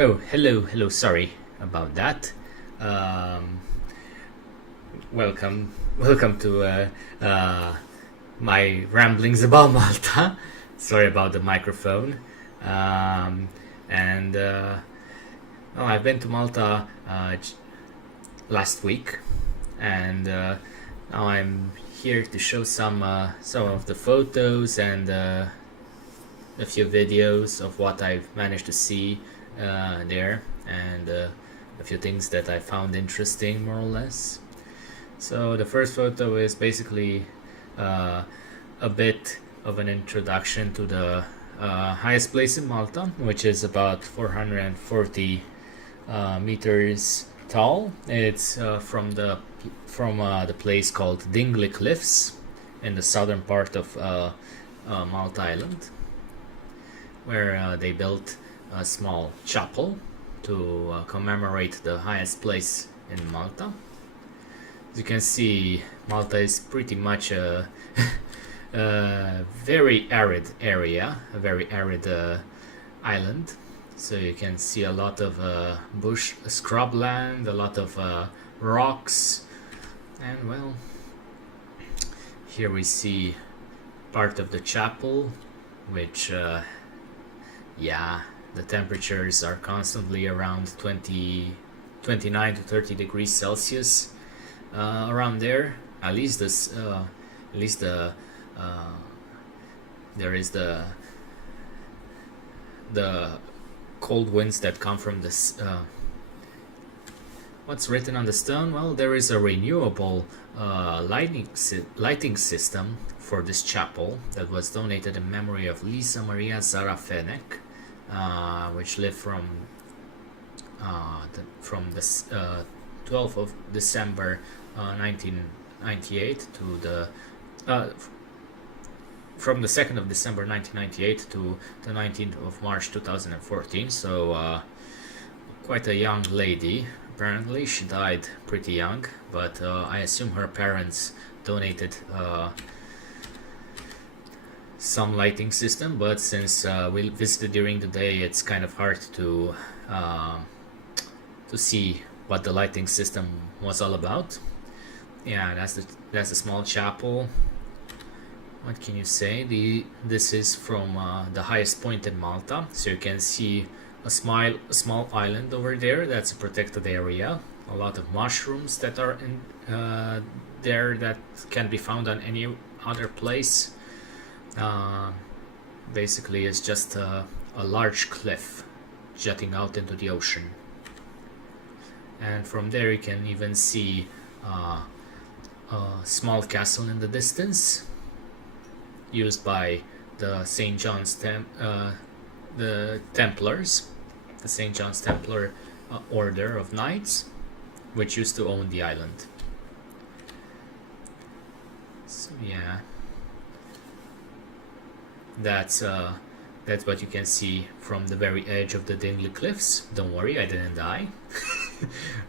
Oh, hello, sorry about that. Um, welcome to my ramblings about Malta. Sorry about the microphone. Um, and I've been to Malta last week, and now I'm here to show some of the photos and a few videos of what I've managed to see there, and a few things that I found interesting, more or less. So the first photo is basically a bit of an introduction to the highest place in Malta, which is about 440 meters tall. It's from the place called Dingley Cliffs in the southern part of Malta Island, where they built a small chapel to commemorate the highest place in Malta. As you can see, Malta is pretty much a very arid area, a very arid island. So you can see a lot of bush scrubland, a lot of rocks, and well, here we see part of the chapel, which yeah, the temperatures are constantly around 29 to 30 degrees Celsius, around there. At least the there is the cold winds that come from this. What's written on the stone? Well, there is a renewable lighting system for this chapel that was donated in memory of Lisa Maria Zarafenek, which lived from the 12th of December 1998 to the from the 2nd of December 1998 to the 19th of March 2014. So quite a young lady. Apparently she died pretty young, but I assume her parents donated some lighting system, but since we visited during the day, it's kind of hard to see what the lighting system was all about. Yeah, that's the small chapel. What can you say? This is from the highest point in Malta, so you can see a small island over there. That's a protected area. A lot of mushrooms that are in there that can be found on any other place. Basically, it's just a large cliff jutting out into the ocean, and from there you can even see a small castle in the distance, used by the St. John's the Templars, the St. John's Templar Order of Knights, which used to own the island. So yeah, that's what you can see from the very edge of the Dingley Cliffs. Don't worry, I didn't die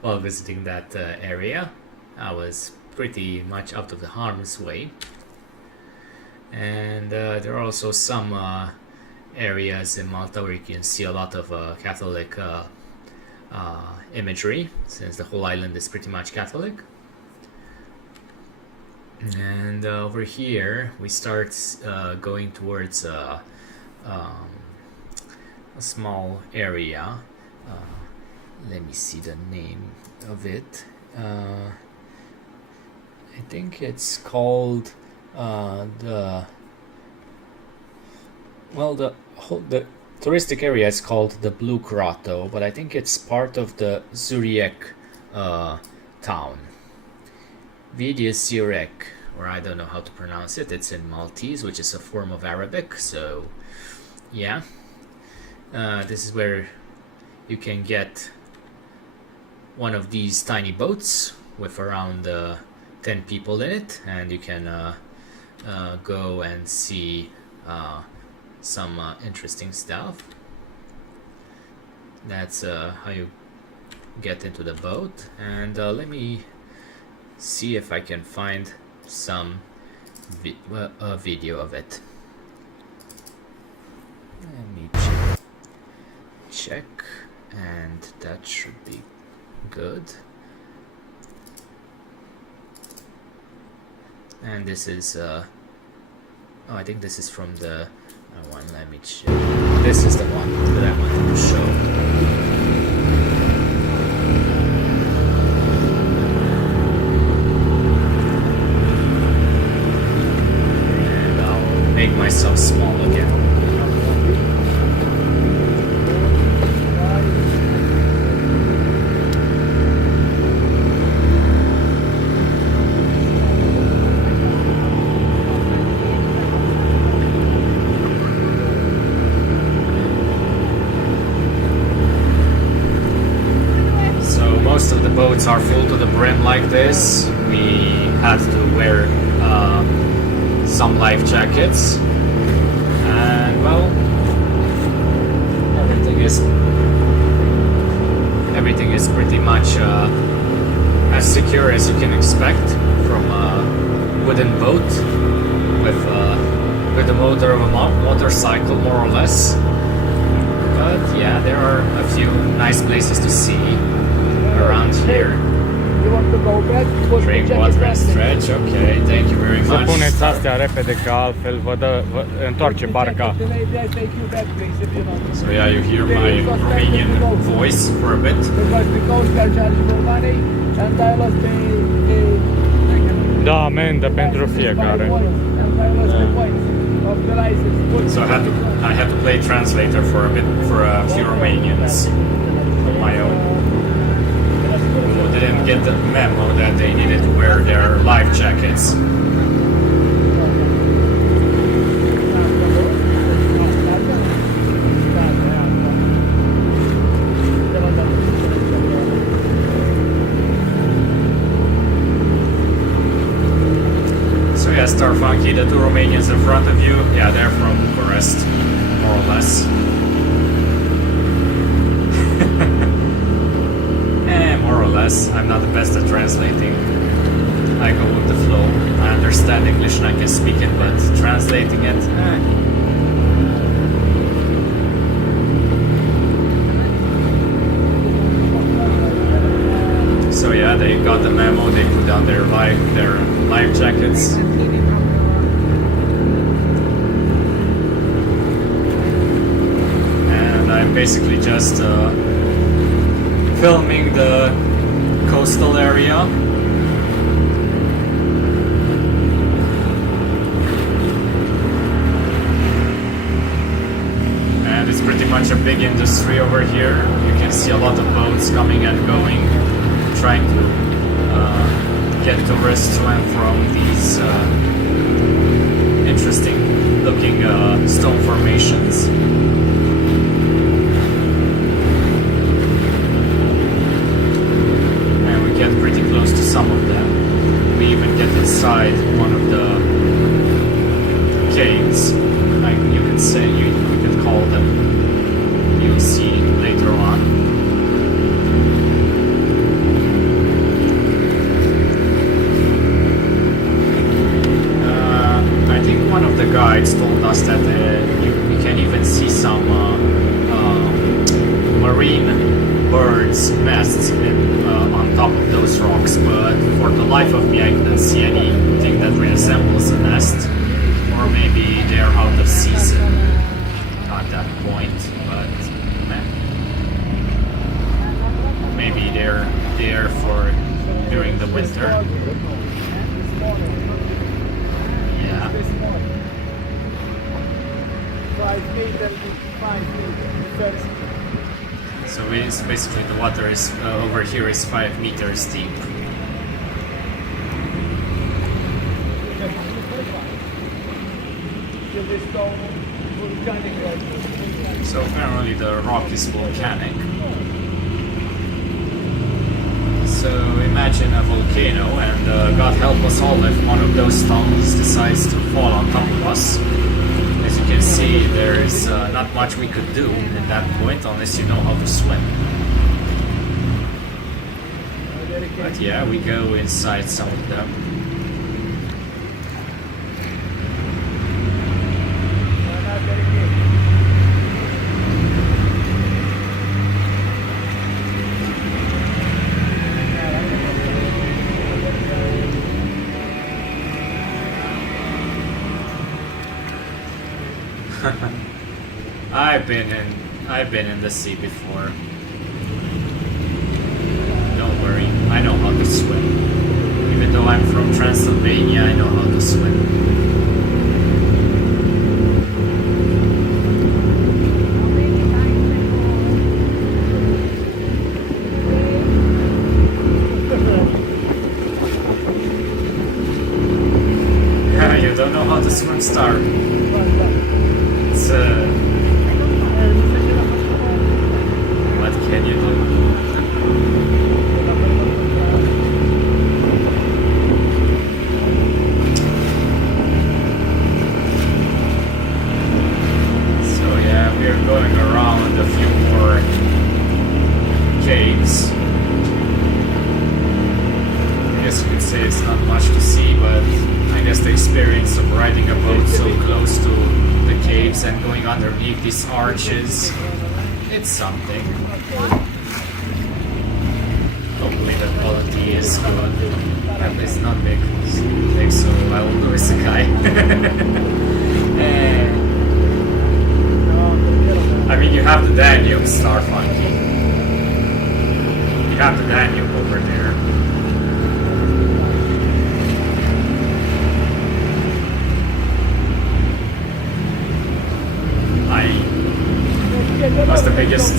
while visiting that area. I was pretty much out of the harm's way. And there are also some areas in Malta where you can see a lot of Catholic imagery, since the whole island is pretty much Catholic. And over here we start going towards a small area. Let me see the name of it. I think it's called the touristic area is called the Blue Grotto, but I think it's part of the Zurich town. Vidia Zurich, or I don't know how to pronounce it. It's in Maltese, which is a form of Arabic. So yeah, this is where you can get one of these tiny boats with around 10 people in it, and you can go and see some interesting stuff. That's how you get into the boat. And let me see if I can find some video of it. Let me check. and that should be good. And this is oh, I think this is from the one. Let me check. This is the one that I wanted to show. And I'll make myself small again. Most of the boats are full to the brim like this. We had to wear some life jackets, and well, everything is pretty much as secure as you can expect from a wooden boat with the motor of a motorcycle, more or less. But yeah, there are a few nice places to see around here. You want to go back? Drink water and stretch. Okay, thank you very much. Să puneți astea repede, că altfel vă întoarce barca. So yeah, you hear my Romanian voice for a bit. Da, amendă pentru fiecare. So I had to play translator for a bit for a few Romanians of my own who didn't get the memo that they needed to wear their life jackets. So yeah, Star Funky, the two Romanians in front of you, yeah, they're from Bucharest, more or less. More or less. I'm not the best at translating. I go with the flow. I understand English and I can speak it, but translating it, So yeah, they got the memo. They put down their life jackets. And I'm basically just filming the coastal area. And it's pretty much a big industry over here. You can see a lot of boats coming and going, trying to get tourists to and from these interesting looking stone formations. Pretty close to some of them. We even get inside one of the caves, like you could say, we could call them. You'll see later on. I think one of the guides told us that you can even see some marine birds' nests on top of those rocks, but for the life of me I couldn't see anything that resembles a nest, or maybe they're out of season at that point, but maybe they're there for during the winter. Yeah. 5 meters, 5 meters. So it's basically the water is over here is 5 meters deep. So apparently the rock is volcanic. So imagine a volcano, and God help us all if one of those stones decides to fall on top of us. As you can see, there is not much we could do at that point unless you know how to swim. But yeah, we go inside some of them. I've been in the sea before. Don't worry, I know how to swim. Even though I'm from Transylvania, I know how to swim. Yeah, you don't know how to swim, Star. It's what can you do? So yeah, we are going around a few more caves. I guess you could say it's not much to see, but I guess the experience of riding a boat so close to the caves and going underneath these arches, it's something. Hopefully the quality is good. Yeah, it's not big, so I will know it's a guy. I mean, you have the Danube, Star Funky. You have the Danube over there. What's the biggest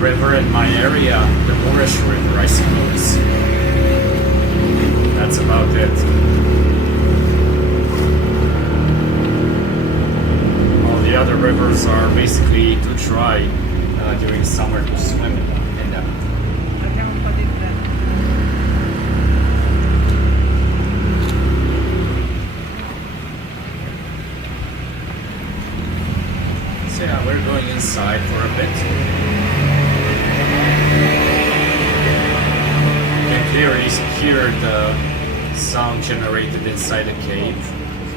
river in my area? The Moorish River, I suppose. That's about it. All the other rivers are basically too dry during summer to swim in them. So yeah, we're going inside for a bit. You can clearly hear the sound generated inside the cave.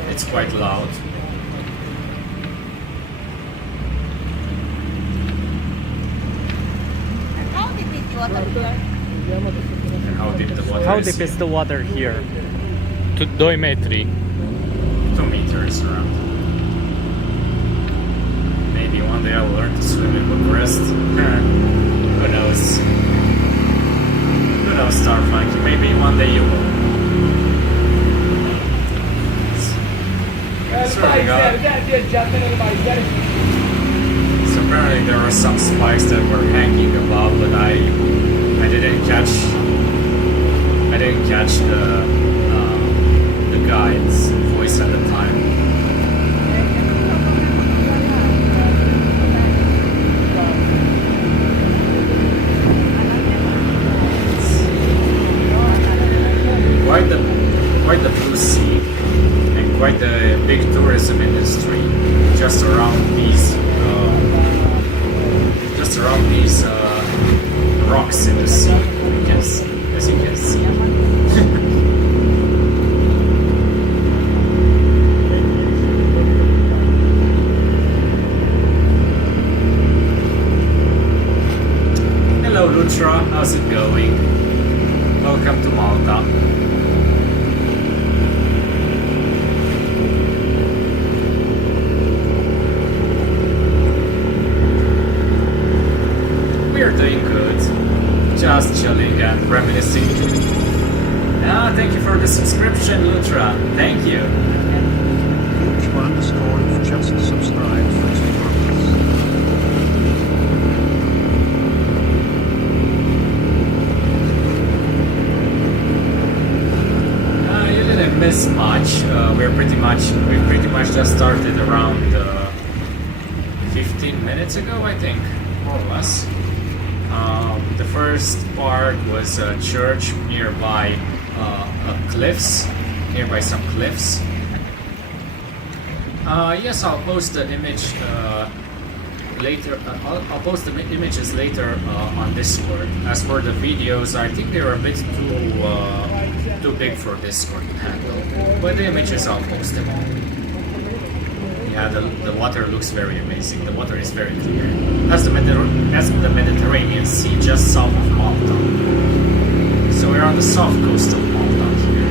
It's quite loud. How deep is the water here? And how deep the water How is. deep is the water here? 2 metri. 2 meters around. Maybe one day I will learn to swim in Bucharest. Who knows? Who knows, Star Funky? Maybe one day you will. Sorting out. So apparently there are some spikes that were hanging above, but I didn't catch the guide's voice at the time. Quite the blue sea and quite the big tourism industry just around these rocks in the sea, as you can see. Hello Lutra, how's it going? Welcome to Malta. We're doing good. Just chilling and reminiscing. Ah, thank you for the subscription, Lutra. Thank you. Huge_, just subscribed for 2 months. You didn't miss much. We pretty much just started around 15 minutes ago, I think, more or less. The first part was a church nearby some cliffs. Yes, I'll post the image later. I'll post the images later on Discord. As for the videos, I think they're a bit too big for Discord to handle. But the images, I'll post them all. Yeah, the water looks very amazing. The water is very clear. That's the Mediterranean Sea just south of Malta. So we're on the south coast of Malta here.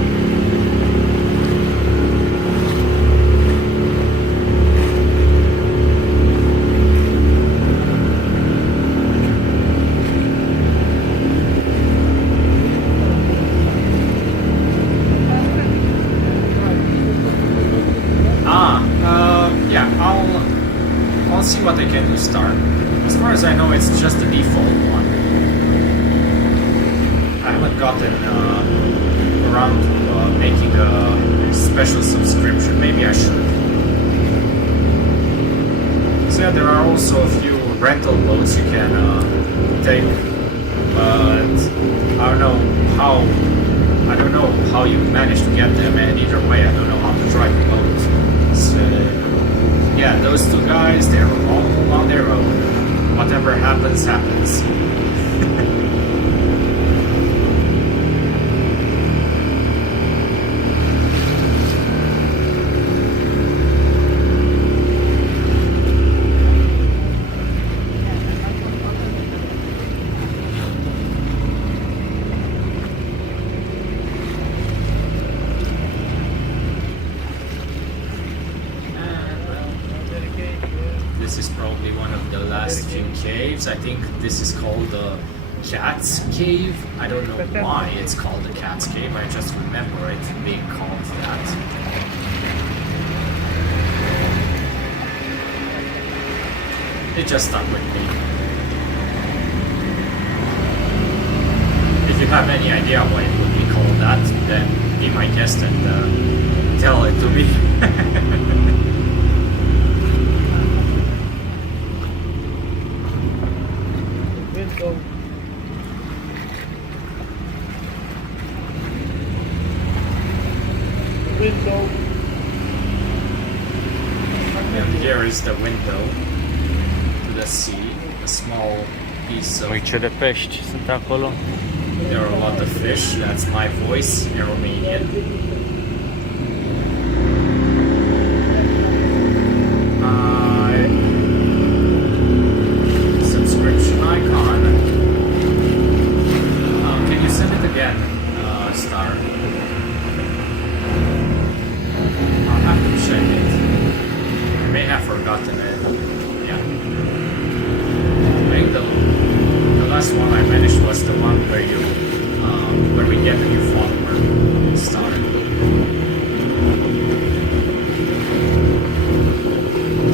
I'll see what I can do, Star. As far as I know, it's just the default one. I haven't gotten around to making a special subscription. Maybe I should. So yeah, there are also a few rental boats you can take, but I don't know how you manage to get them, and either way I don't know how to drive a boat. So yeah, those two guys, they're all on their own. Whatever happens, happens. This is probably one of the last few caves. I think this is called the Cat's Cave. I don't know why it's called the Cat's Cave. I just remember it being called that. It just stuck with me. If you have any idea why it would be called that, then be my guest and tell it to me. Window. Window. And here is the window to the sea, a small piece of... Uite ce de pești sunt acolo. There are a lot of fish. That's my voice in Romanian. Subscription icon. Can you send it again, Star? I'll have to check it. I may have forgotten it. Yeah. I think the last one I managed was the one where we get a new follower, Star.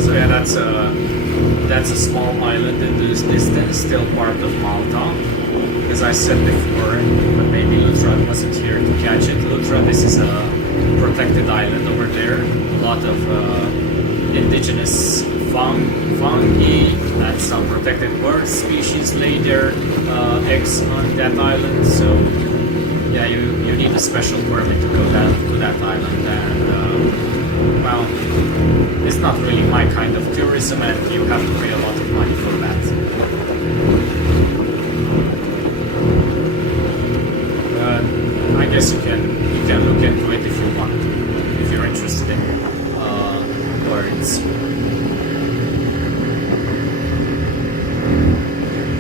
So yeah, that's a small island in this distance, still part of Malta. As I said before, but maybe Lutra wasn't here to catch it. Lutra, this is a protected island over there. A lot of indigenous fungi and some protected bird species lay their eggs on that island. So yeah, you need a special permit to go down to that island, and well, it's not really my kind of tourism, and you have to pay a lot of money for that. I guess you can look into it if you want, if you're interested in birds.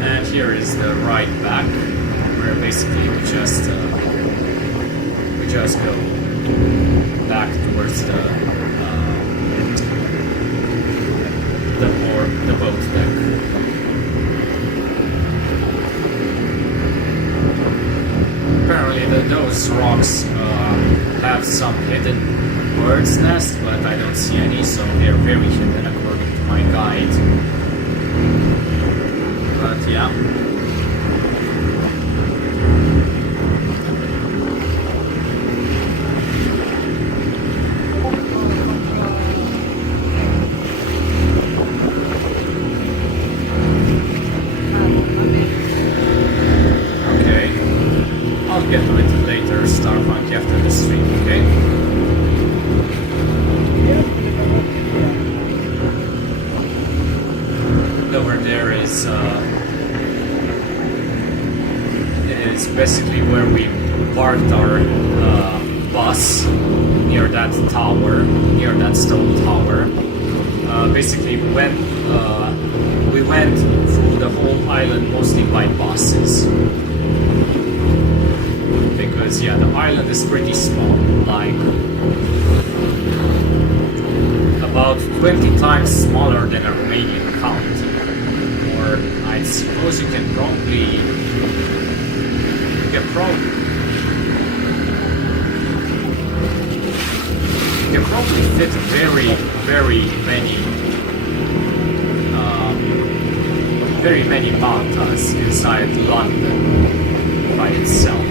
And here is the ride back, where basically we just go back towards the boat deck. Apparently those rocks have some hidden bird's nest, but I don't see any, so they're very hidden according to my guide. But yeah. Get to it later, Starfunk, after the stream, okay? Over there is basically where we parked our bus, near that tower, near that stone tower. Basically, we went through the whole island mostly by buses. Because yeah, the island is pretty small, like about 20 times smaller than a Romanian county. Or I suppose you can probably fit very, very many very many Maltas inside London by itself.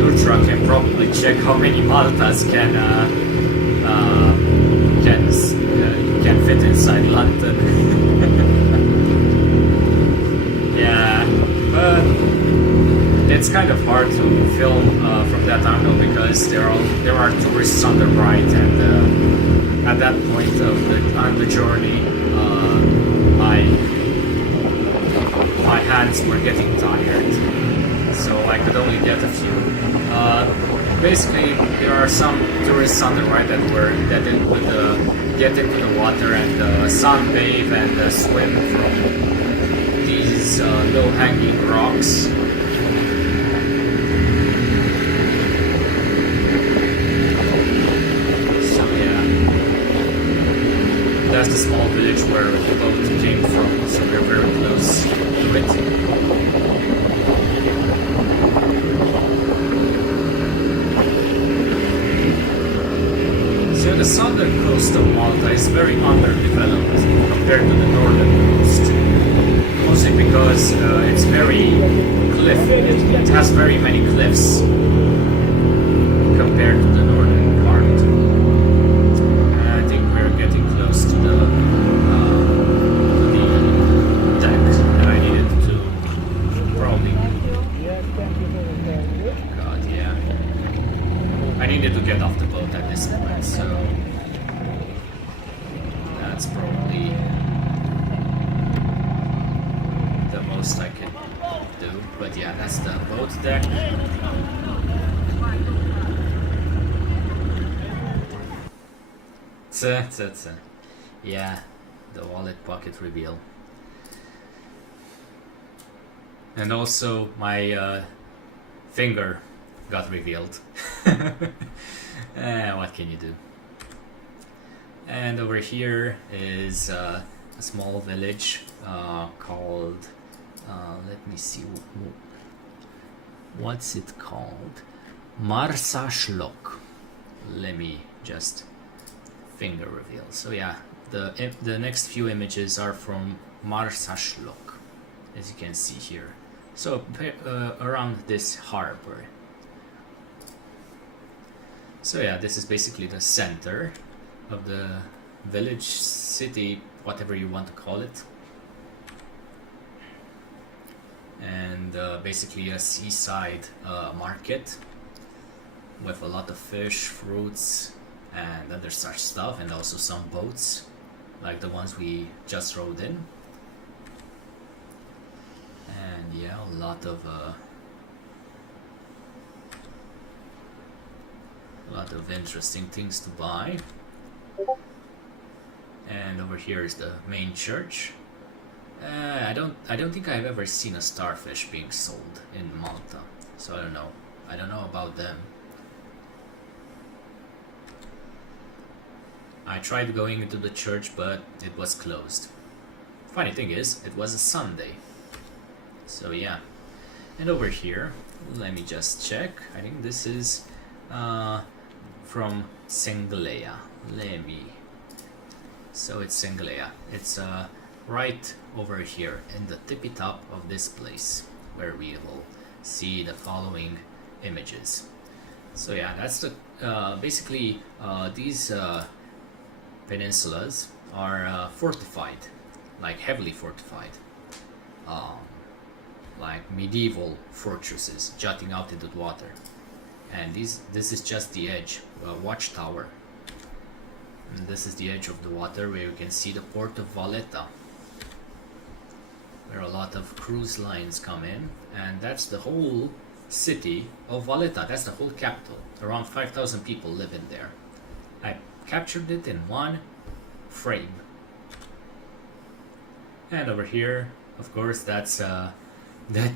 Ultra can probably check how many Maltas can fit inside London. Yeah, but it's kind of hard to film from that angle because there are tourists on the right, and at that point on the journey, my hands were getting tired, so I could only get a few. Basically, there are some tourists on the right that would get into the water and sunbathe and swim from these low-hanging rocks. That's the small village where the boat came from, so we're very close to it. So the southern coast of Malta is very underdeveloped compared to the northern coast. Mostly because it's very it has very many cliffs compared to the northern part. Get off the boat at this point, so that's probably the most I can do. But yeah, that's the boat deck. Yeah, the wallet pocket reveal. And also my finger got revealed. What can you do? And over here is a small village called let me see, what's it called? Marsashlok. Let me just finger reveal. So yeah, the next few images are from Marsashlok, as you can see here. So around this harbor. So yeah, this is basically the center of the village, city, whatever you want to call it. And basically a seaside market with a lot of fish, fruits, and other such stuff, and also some boats, like the ones we just rode in. And yeah, a lot of interesting things to buy. And over here is the main church. I don't think I've ever seen a starfish being sold in Malta, so I don't know about them. I tried going into the church, but it was closed. Funny thing is, it was a Sunday. So yeah. And over here, let me just check. I think this is from Senglea. So it's Senglea. It's right over here in the tippy top of this place, where we will see the following images. So yeah, that's the basically these peninsulas are fortified, like heavily fortified, like medieval fortresses jutting out into the water. And this is just the edge, watchtower. And this is the edge of the water where you can see the port of Valletta, where a lot of cruise lines come in, and that's the whole city of Valletta. That's the whole capital. Around 5,000 people live in there. I captured it in one frame. And over here, of course, that's that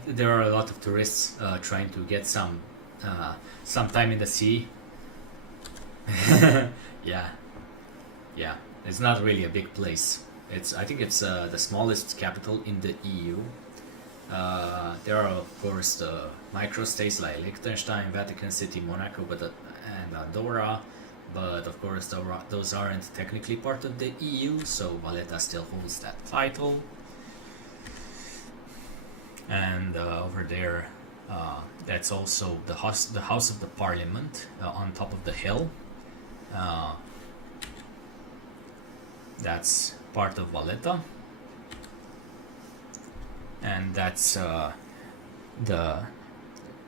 there are a lot of tourists trying to get some time in the sea. Yeah, it's not really a big place. I think it's the smallest capital in the EU, There are of course the microstates like Liechtenstein, Vatican City, Monaco, and Andorra, but of course those aren't technically part of the EU, so Valletta still holds that title. And over there, that's also the House of the Parliament on top of the hill. That's part of Valletta, and that's the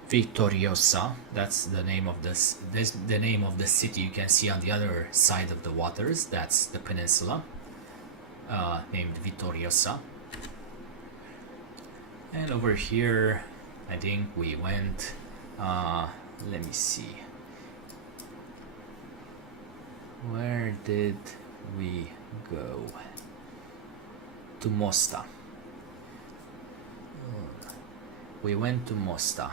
Vittoriosa. That's the name of this. This the name of the city you can see on the other side of the waters. That's the peninsula named Vittoriosa. And over here, I think we went. Let me see. Where did we go? To Mosta. We went to Mosta,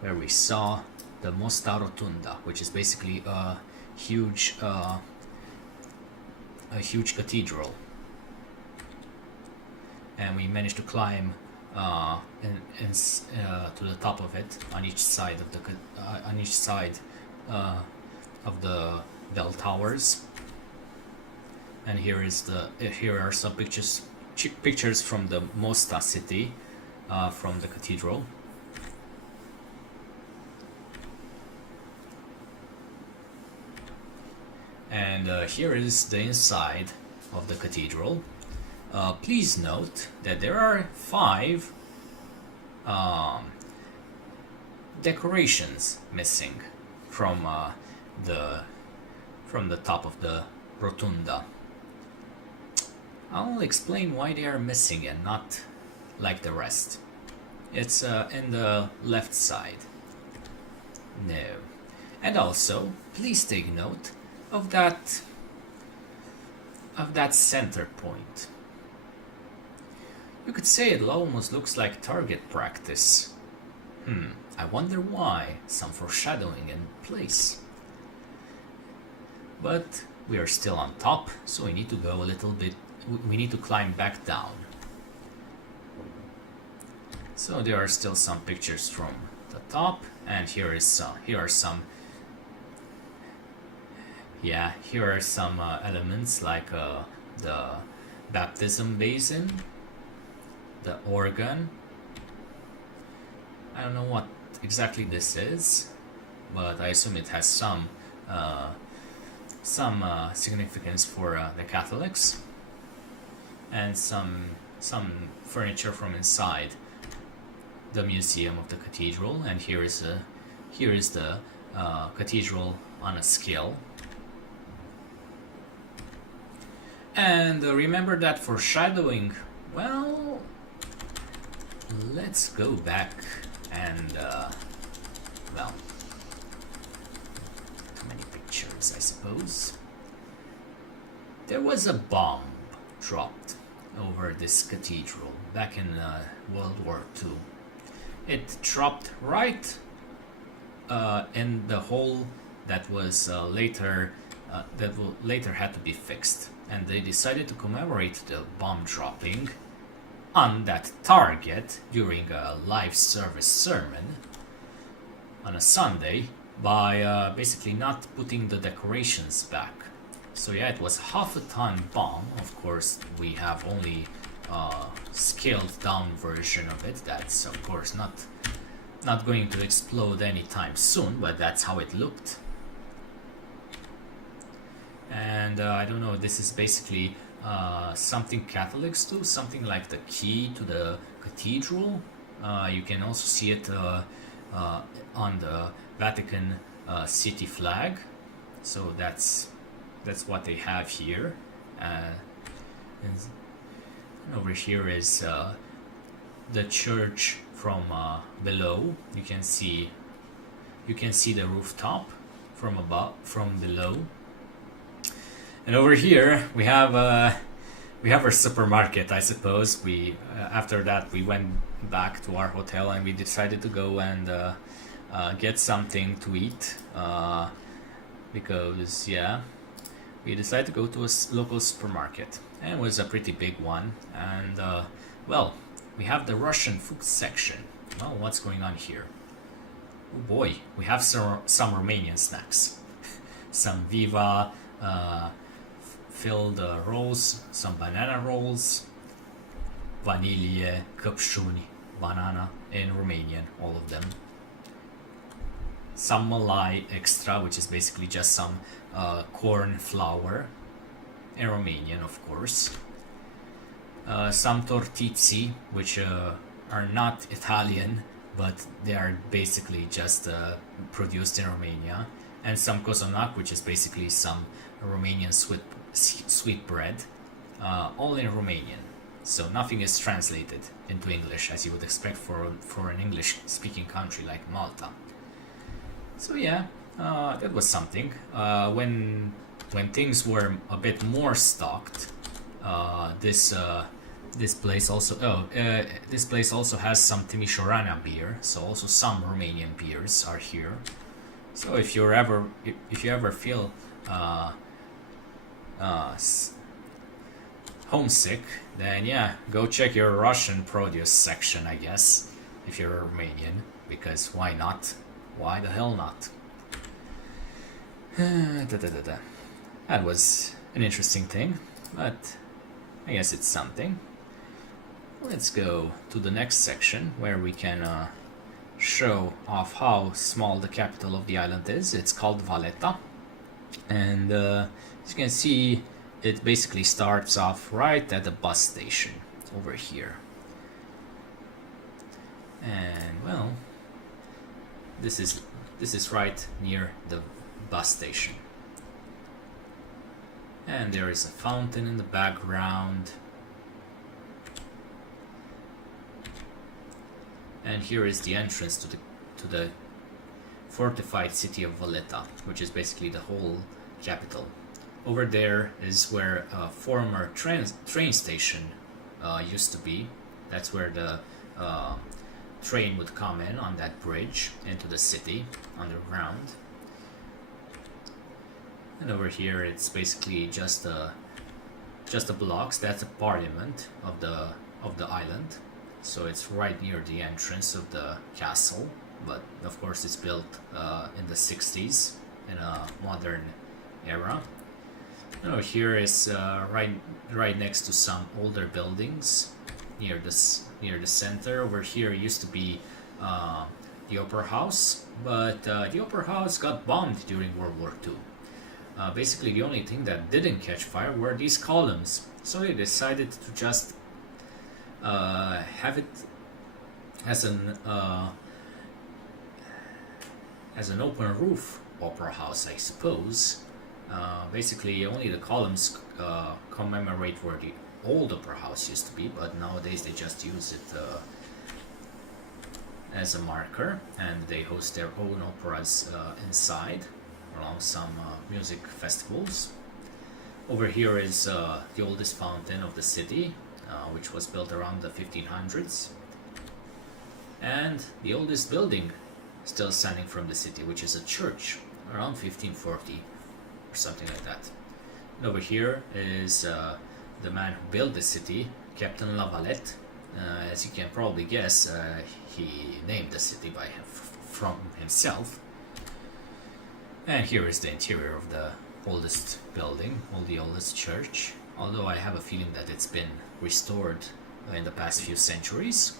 where we saw the Mosta Rotunda, which is basically a huge cathedral, and we managed to climb to the top of it on each side of the bell towers. And here are some pictures from the Mosta city, from the cathedral. And here is the inside of the cathedral. Please note that there are 5 decorations missing from the top of the rotunda. I'll explain why they are missing and not like the rest. It's in the left side. No. And also, please take note of that center point. You could say it almost looks like target practice. I wonder why. Some foreshadowing in place. But we are still on top, so we need to go a little bit. We need to climb back down. So there are still some pictures from the top, and here are some elements like the baptism basin, the organ. I don't know what exactly this is, but I assume it has some significance for the Catholics, and some furniture from inside the museum of the cathedral. And here is the cathedral on a scale. And remember that foreshadowing. Well, let's go back and well, too many pictures, I suppose. There was a bomb dropped over this cathedral back in World War II. It dropped right in the hole that was later had to be fixed, and they decided to commemorate the bomb dropping on that target during a live service sermon on a Sunday by basically not putting the decorations back. So yeah, it was half a ton bomb. Of course, we have only scaled down version of it. That's of course not going to explode anytime soon, but that's how it looked. And I don't know, this is basically something Catholics do, something like the key to the cathedral. You can also see it on the Vatican City flag. So that's what they have here. And over here is the church from below. You can see the rooftop from below. And over here we have our supermarket, I suppose. We after that we went back to our hotel and we decided to go and get something to eat because we decided to go to a local supermarket, and it was a pretty big one. And well, we have the Russian food section. Well, what's going on here? Oh boy, we have some Romanian snacks. Some Viva filled rolls, some banana rolls, vanille, căpșuni, banana in Romanian, all of them. Some malai extra, which is basically just some corn flour, in Romanian, of course. Some tortizi, which are not Italian, but they are basically just produced in Romania, and some cozonac, which is basically some Romanian sweet bread, all in Romanian. So nothing is translated into English, as you would expect for an English-speaking country like Malta. So yeah, that was something. When things were a bit more stocked, this place also has some Timișoara beer, so also some Romanian beers are here. So if you ever feel homesick, then yeah, go check your Russian produce section, I guess, if you're a Romanian, because why not? Why the hell not? That was an interesting thing, but I guess it's something. Let's go to the next section where we can show off how small the capital of the island is. It's called Valletta, and as you can see, it basically starts off right at the bus station over here. And well, this is right near the bus station. And there is a fountain in the background. And here is the entrance to the fortified city of Valletta, which is basically the whole capital. Over there is where a former train station used to be. That's where the train would come in on that bridge into the city underground. And over here it's basically just the blocks. That's the parliament of the island. So it's right near the entrance of the castle, but of course it's built in the 60s in a modern era. And over here is right next to some older buildings near the center. Over here used to be the opera house, but the opera house got bombed during World War II. Basically, the only thing that didn't catch fire were these columns, so they decided to just have it as an open roof opera house, I suppose. Basically, only the columns commemorate where the old opera house used to be, but nowadays they just use it as a marker, and they host their own operas inside, along some music festivals. Over here is the oldest fountain of the city, which was built around the 1500s, and the oldest building still standing from the city, which is a church around 1540 or something like that. And over here is the man who built the city, Captain Lavalette. As you can probably guess, he named the city from himself. And here is the interior of the oldest building, the oldest church, although I have a feeling that it's been restored in the past few centuries.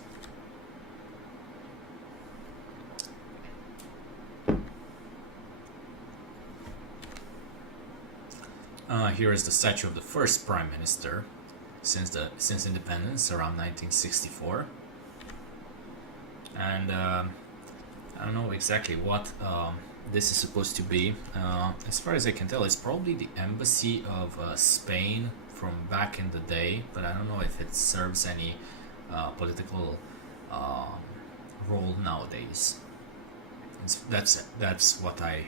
Here is the statue of the first prime minister since independence around 1964, and I don't know exactly what this is supposed to be. As far as I can tell, it's probably the embassy of Spain from back in the day, but I don't know if it serves any political role nowadays. That's what I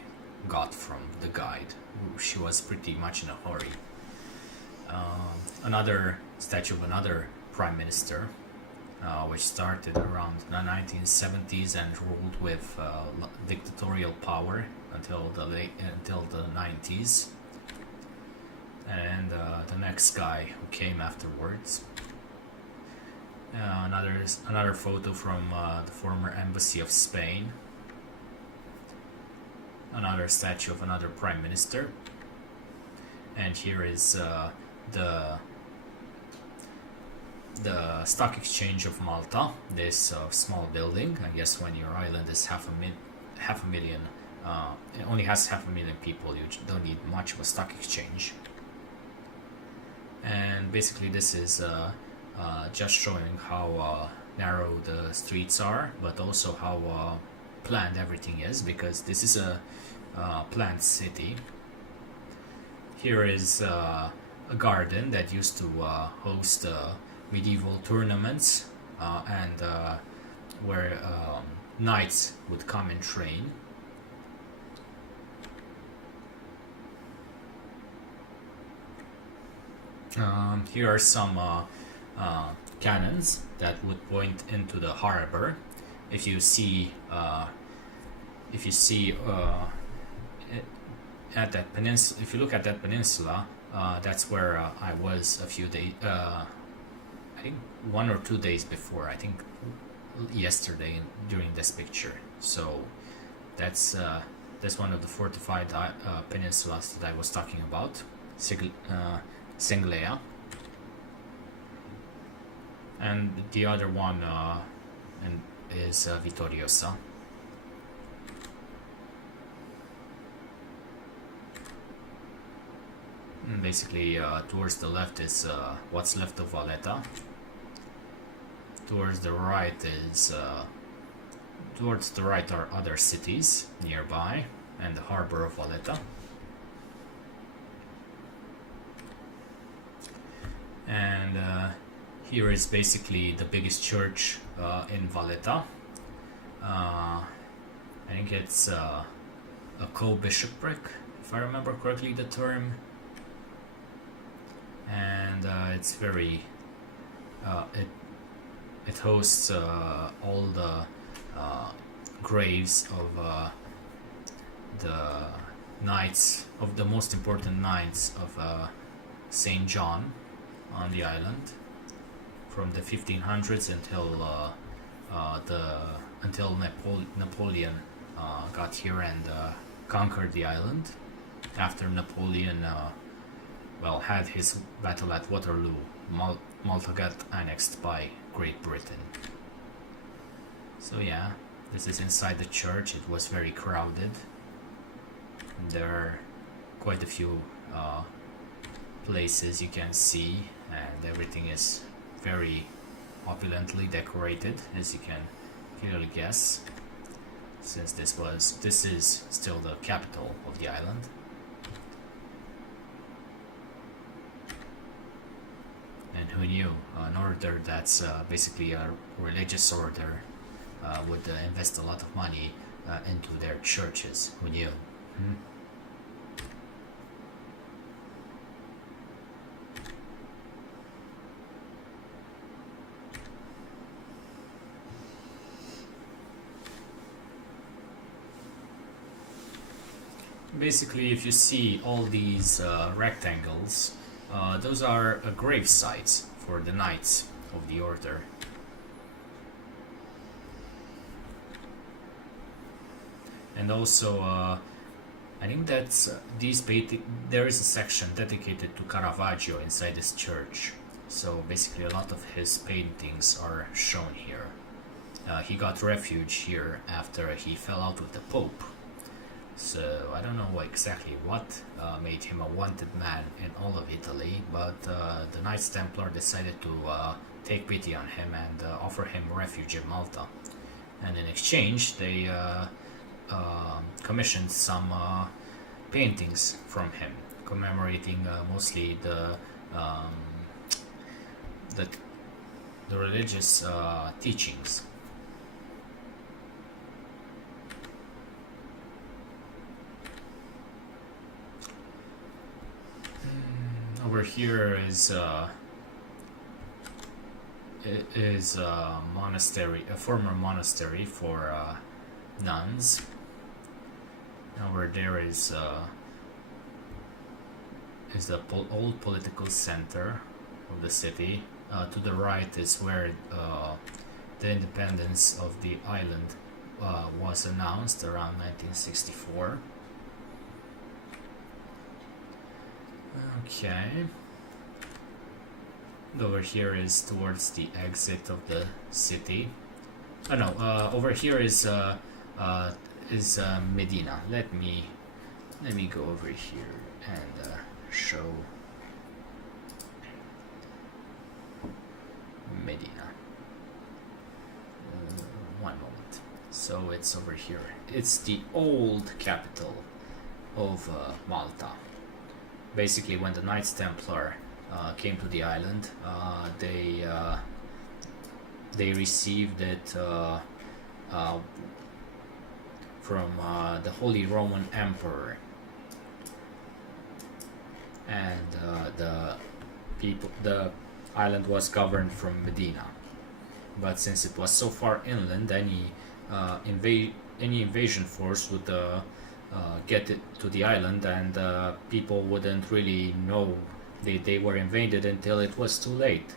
got from the guide. She was pretty much in a hurry. Another statue of another prime minister, which started around the 1970s and ruled with dictatorial power until the 90s. And the next guy who came afterwards. Another photo from the former embassy of Spain. Another statue of another prime minister. And here is the stock exchange of Malta. This small building. I guess when your island is half a million, it only has half a million people. You don't need much of a stock exchange. And basically, this is just showing how narrow the streets are, but also how planned everything is, because this is a planned city. Here is a garden that used to host medieval tournaments and where knights would come and train. Here are some cannons that would point into the harbor. If you see at that peninsula, if you look at that peninsula, that's where I was a few days. I think 1 or 2 days before. I think yesterday during this picture. So that's one of the fortified peninsulas that I was talking about, Singlea. And the other one is Vittoriosa. And basically, towards the left is what's left of Valletta. Towards the right are other cities nearby and the harbor of Valletta. And here is basically the biggest church in Valletta. I think it's a co-bishopric, if I remember correctly the term. And it's very it hosts all the graves of the knights, of the most important knights of Saint John on the island, from the 1500s until Napoleon got here and conquered the island. After Napoleon had his battle at Waterloo, Malta got annexed by Great Britain. So yeah, this is inside the church. It was very crowded. There are quite a few places you can see, and everything is very opulently decorated, as you can clearly guess, since this is still the capital of the island. And who knew, an order that's basically a religious order would invest a lot of money into their churches? Who knew? Basically, if you see all these rectangles, those are grave sites for the knights of the order. And also, I think that there is a section dedicated to Caravaggio inside this church. So basically, a lot of his paintings are shown here. He got refuge here after he fell out with the Pope. So I don't know exactly what made him a wanted man in all of Italy, but the Knights Templar decided to take pity on him and offer him refuge in Malta. And in exchange, they commissioned some paintings from him, commemorating mostly the religious teachings. Over here is a monastery, a former monastery for nuns. Over there is the old political center of the city, to the right is where the independence of the island was announced around 1964. Okay. Over here is towards the exit of the city. Oh no, over here is Medina. Let me go over here and show Medina. One moment. So it's over here. It's the old capital of Malta. Basically, when the Knights Templar came to the island, they received it from the Holy Roman Emperor, and the island was governed from Medina. But since it was so far inland, any invasion force would get it to the island, and people wouldn't really know they were invaded until it was too late.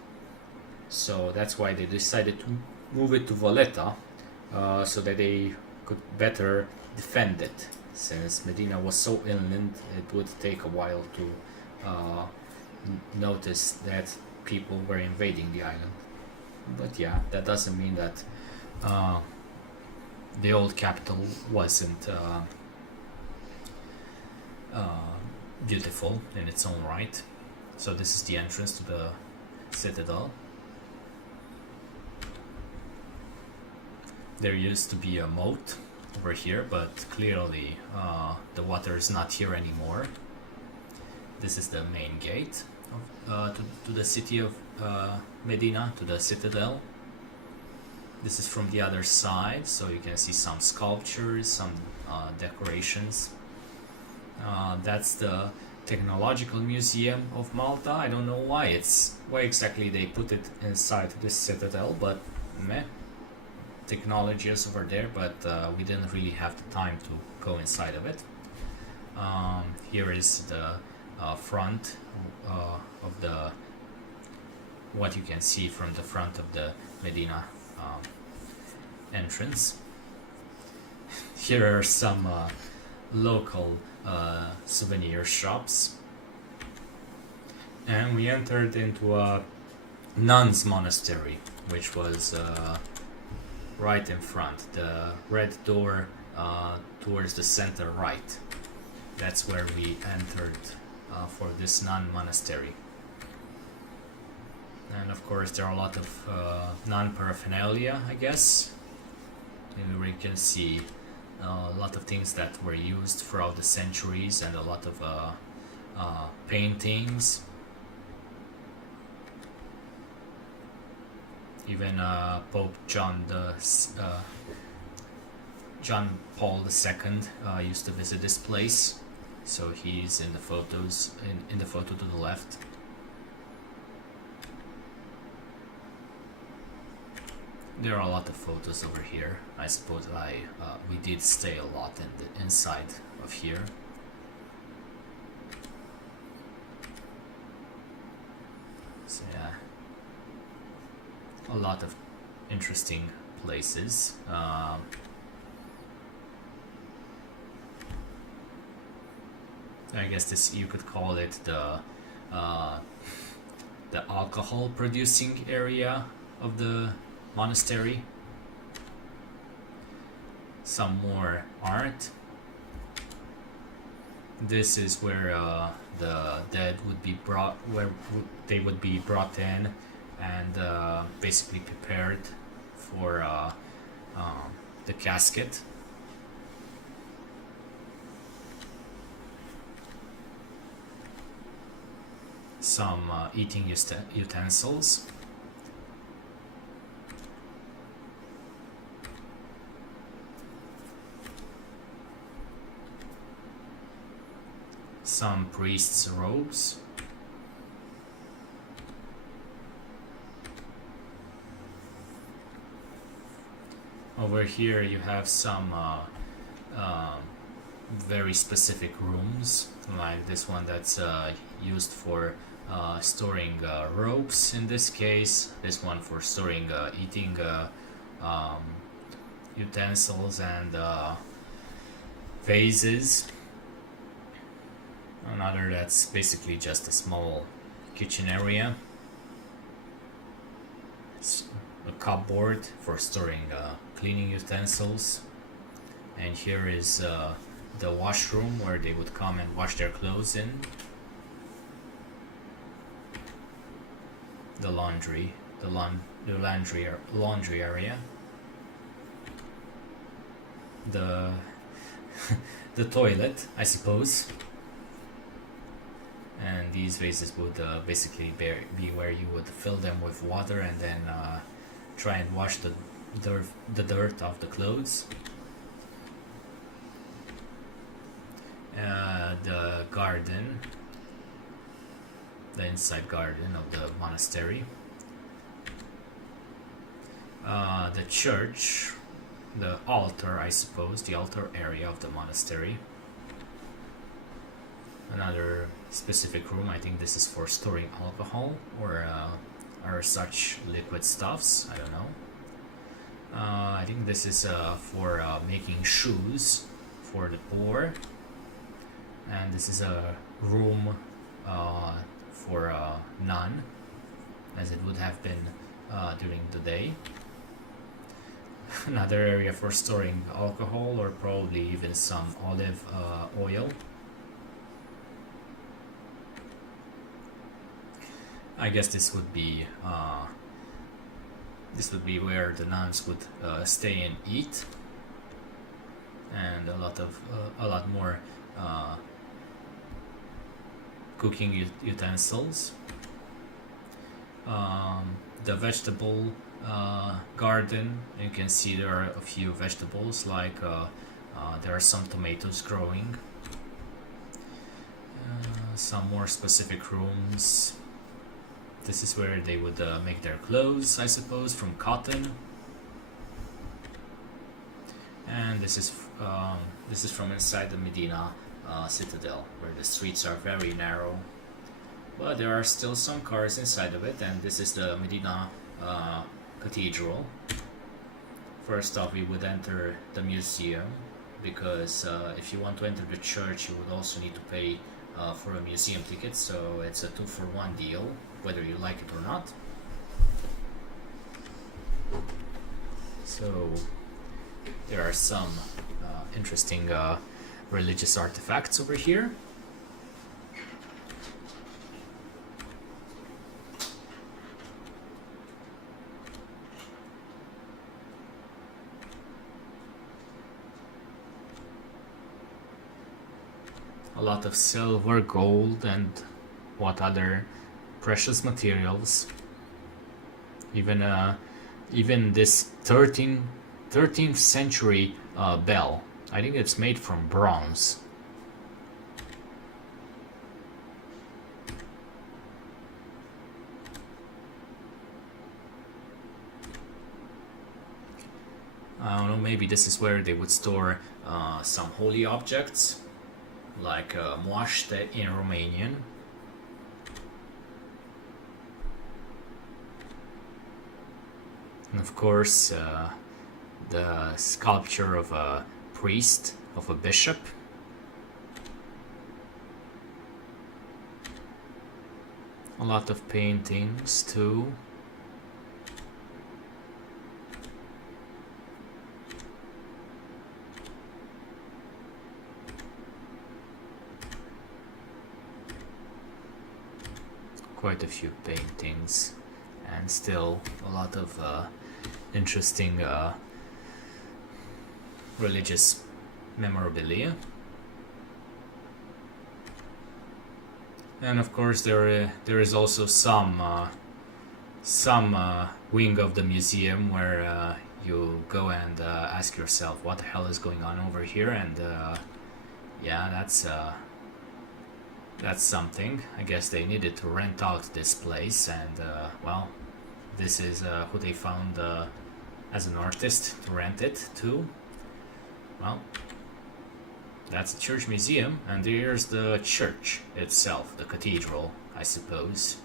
So that's why they decided to move it to Valletta, so that they could better defend it. Since Medina was so inland, it would take a while to notice that people were invading the island. But yeah, that doesn't mean that the old capital wasn't beautiful in its own right. So this is the entrance to the citadel. There used to be a moat over here, but clearly the water is not here anymore. This is the main gate to the city of Medina, to the citadel. This is from the other side, so you can see some sculptures, some decorations. That's the Technological Museum of Malta. I don't know why exactly they put it inside this citadel, but meh. Technology is over there, but we didn't really have the time to go inside of it. Here is the front of the what you can see from the front of the Medina entrance. Here are some local souvenir shops, and we entered into a nuns monastery, which was right in front, the red door towards the center right. That's where we entered for this nun monastery. And of course there are a lot of nun paraphernalia, I guess. And we can see a lot of things that were used throughout the centuries, and a lot of paintings. Even Pope John Paul II used to visit this place, so he's in the photos in the photo to the left. There are a lot of photos over here. I suppose we did stay a lot in the inside of here. So yeah, a lot of interesting places. I guess this, you could call it the alcohol producing area of the monastery. Some more art. This is where the dead would be brought, where they would be brought in and basically prepared for the casket. Some eating utensils. Some priests' robes. Over here you have some very specific rooms, like this one that's used for storing ropes in this case. This one for storing eating um, utensils and vases. Another that's basically just a small kitchen area. It's a cupboard for storing cleaning utensils. And here is the washroom where they would come and wash their clothes in. The laundry, the laundry area. The the toilet, I suppose. And these vases would basically be where you would fill them with water and then try and wash the dirt off the clothes. The garden, the inside garden of the monastery. The church, the altar, I suppose, the altar area of the monastery. Another specific room, I think this is for storing alcohol or such liquid stuffs, I don't know. I think this is for making shoes for the poor. And this is a room for a nun, as it would have been during the day. Another area for storing alcohol or probably even some olive oil. I guess this would be where the nuns would stay and eat, and a lot more cooking utensils. The vegetable garden, you can see there are a few vegetables, like there are some tomatoes growing. Some more specific rooms. This is where they would make their clothes, I suppose, from cotton. And this is from inside the Medina citadel, where the streets are very narrow, but there are still some cars inside of it. And this is the Medina cathedral. First off, we would enter the museum, because if you want to enter the church, you would also need to pay for a museum ticket, so it's a 2-for-1 deal, whether you like it or not. So there are some interesting religious artifacts over here. A lot of silver, gold, and what other precious materials. Even this 13th century bell. I think it's made from bronze. I don't know, maybe this is where they would store some holy objects, like moaște in Romanian. And of course, the sculpture of a priest, of a bishop. A lot of paintings too. Quite a few paintings, and still a lot of interesting religious memorabilia. And of course there is also some wing of the museum where you go and ask yourself what the hell is going on over here, and yeah, that's something. I guess they needed to rent out this place, and well, this is who they found as an artist to rent it to. Well, that's the church museum, and here's the church itself, the cathedral. I suppose.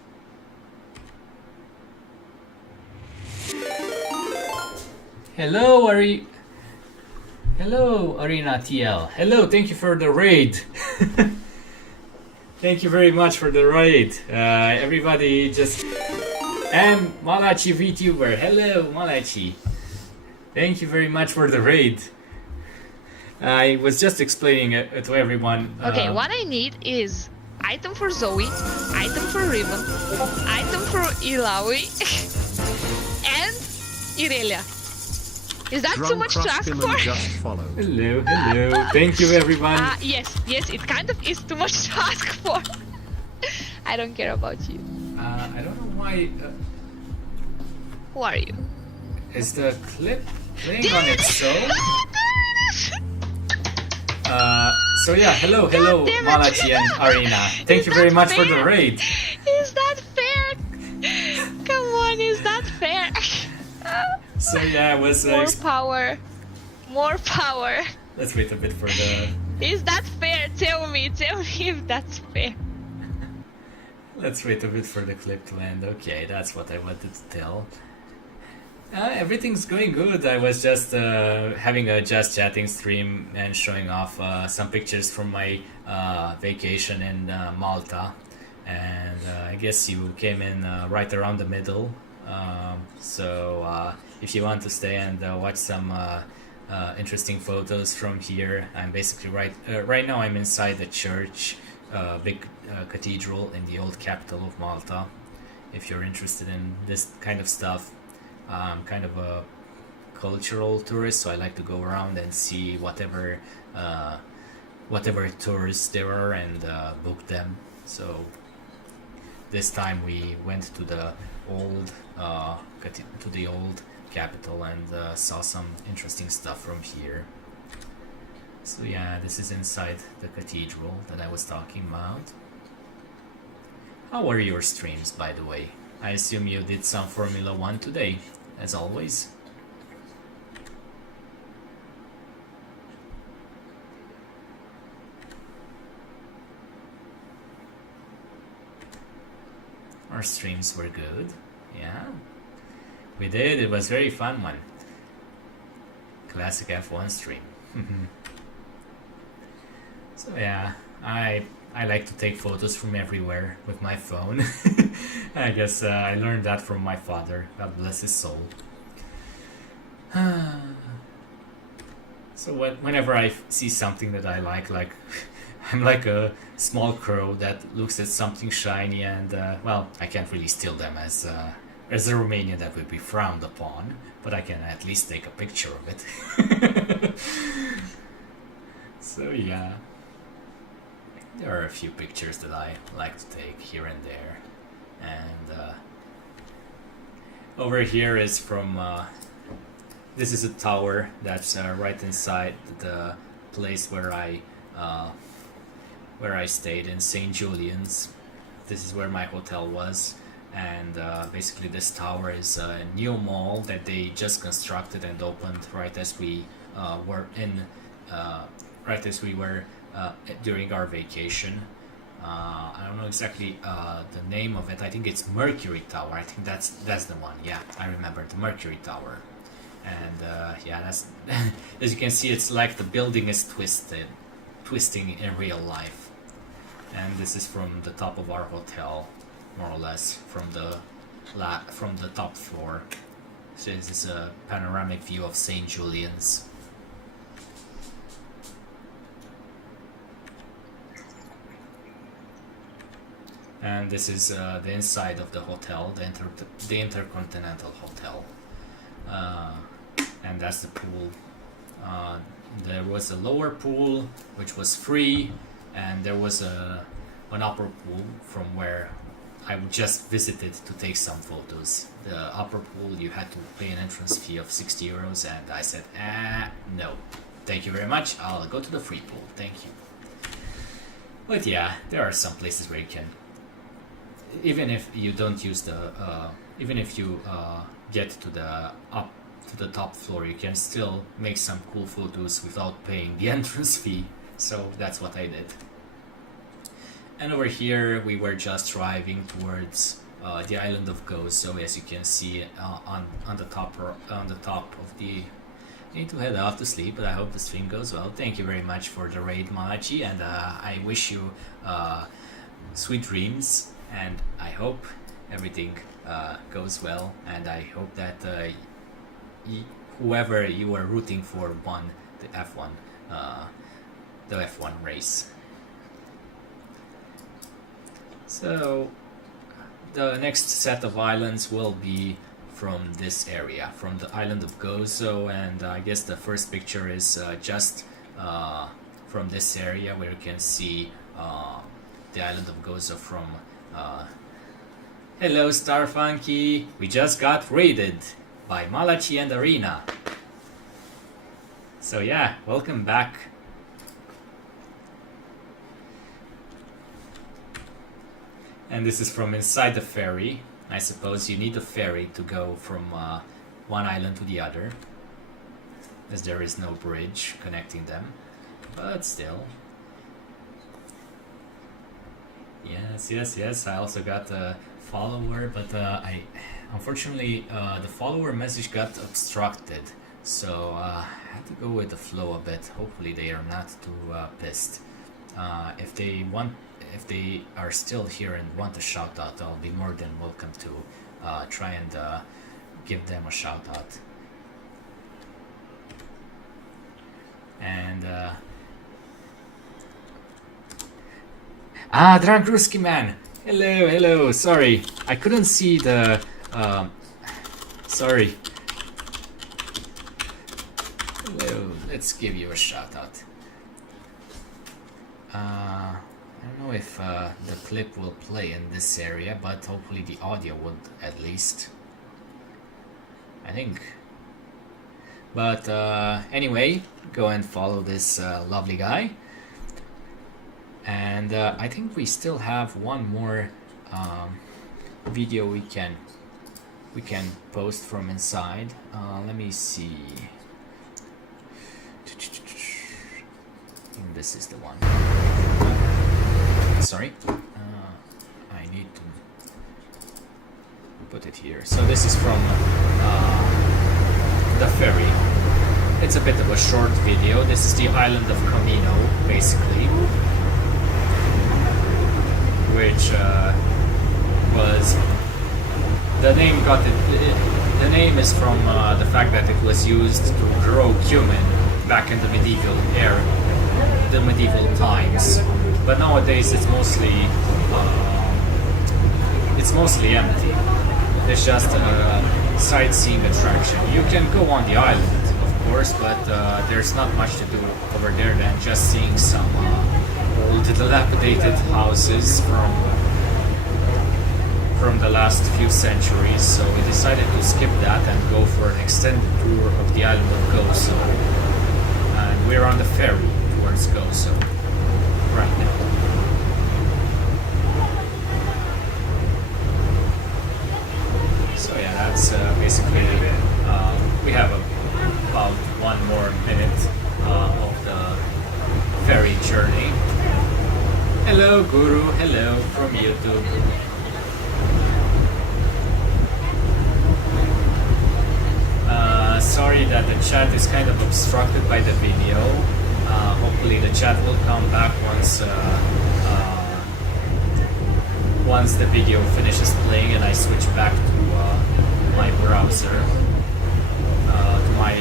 Hello, Hello, Arena TL. Hello, thank you for the raid. Thank you very much for the raid. Everybody just... And Malachi VTuber. Hello, Malachi. Thank you very much for the raid. I was just explaining it to everyone. Okay, what I need is item for Zoe, item for Riven, item for Ilawi, and Irelia. Is that too much to ask for? Just followed. Hello, hello. Thank you, everyone. Yes, it kind of is too much to ask for. I don't care about you. I don't know why. Who are you? Is the clip playing on its own? So yeah, hello, God damn it. Malachi and Arena. Thank you very much for the raid. Is that fair? Come on, is that fair? So yeah, I was. More power. More power. Let's wait a bit for the. Is that fair? Tell me if that's fair. Let's wait a bit for the clip to end. Okay, that's what I wanted to tell. Everything's going good. I was just having a just chatting stream and showing off some pictures from my vacation in Malta, and I guess you came in right around the middle. So if you want to stay and watch some interesting photos from here, I'm basically right now. I'm inside the church, big cathedral in the old capital of Malta. If you're interested in this kind of stuff. I'm kind of a cultural tourist, so I like to go around and see whatever tours there are and book them. So this time we went to the old capital and saw some interesting stuff from here. So yeah, this is inside the cathedral that I was talking about. How were your streams, by the way? I assume you did some Formula 1 today, as always. Our streams were good, yeah. We did, it was very fun one. Classic F1 stream. So yeah, I like to take photos from everywhere with my phone. I guess I learned that from my father. God bless his soul. So whenever I see something that I like I'm like a small crow that looks at something shiny and well, I can't really steal them as a Romanian. That would be frowned upon, but I can at least take a picture of it. So yeah. There are a few pictures that I like to take here and there, and over here is from this is a tower that's right inside the place where I stayed in St. Julian's. This is where my hotel was, and basically this tower is a new mall that they just constructed and opened right as we were during our vacation. I don't know exactly the name of it. I think it's Mercury Tower. I think that's the one. Yeah, I remember the Mercury Tower. And yeah, that's as you can see, it's like the building is twisting in real life. And this is from the top of our hotel, more or less, from the top floor. So this is a panoramic view of St. Julian's. And this is the inside of the hotel, the Intercontinental Hotel, and that's the pool. There was a lower pool which was free, and there was an upper pool from where I just visited to take some photos. The upper pool, you had to pay an entrance fee of 60 euros, and I said, no, thank you very much, I'll go to the free pool, thank you. But yeah, there are some places where you can, even if you don't use the, even if you get to the top floor, you can still make some cool photos without paying the entrance fee. So that's what I did. And over here we were just driving towards the island of Gozo, as you can see on the top of the. I need to head off to sleep, but I hope the stream goes well. Thank you very much for the raid, Malachi, and I wish you sweet dreams, and I hope everything goes well, and I hope that whoever you are rooting for won the F1 race. So the next set of islands will be from this area, from the island of Gozo, and I guess the first picture is just from this area, where you can see the island of Gozo from. Hello, Starfunky! We just got raided by Malachi and Arena. So yeah, welcome back. And this is from inside the ferry. I suppose you need a ferry to go from one island to the other, as there is no bridge connecting them, but still. Yes, I also got a follower, but unfortunately the follower message got obstructed, so I had to go with the flow a bit. Hopefully they are not too pissed. If they are still here and want a shout out, I'll be more than welcome to try and give them a shout out. And Drunk Ruski Man! Hello, sorry, I couldn't see the sorry. Hello, let's give you a shout out. I don't know if the clip will play in this area, but hopefully the audio would at least. I think. But anyway, go and follow this lovely guy. And I think we still have one more video we can post from inside. Let me see. I think this is the one. Sorry, I need to put it here. So this is from the ferry. It's a bit of a short video. This is the island of Camino, basically, which was the name the name is from the fact that it was used to grow cumin back in the medieval era, the medieval times. But nowadays it's mostly empty. It's just a sightseeing attraction. You can go on the island, of course, but there's not much to do over there than just seeing some old dilapidated houses from the last few centuries. So we decided to skip that and go for an extended tour of the island of Gozo. And we're on the ferry towards Gozo right now. So yeah, that's basically we have about one more minute of the ferry journey. Hello Guru, hello from YouTube. Sorry that the chat is kind of obstructed by the video. Hopefully the chat will come back once the video finishes playing and I switch back to my browser, to my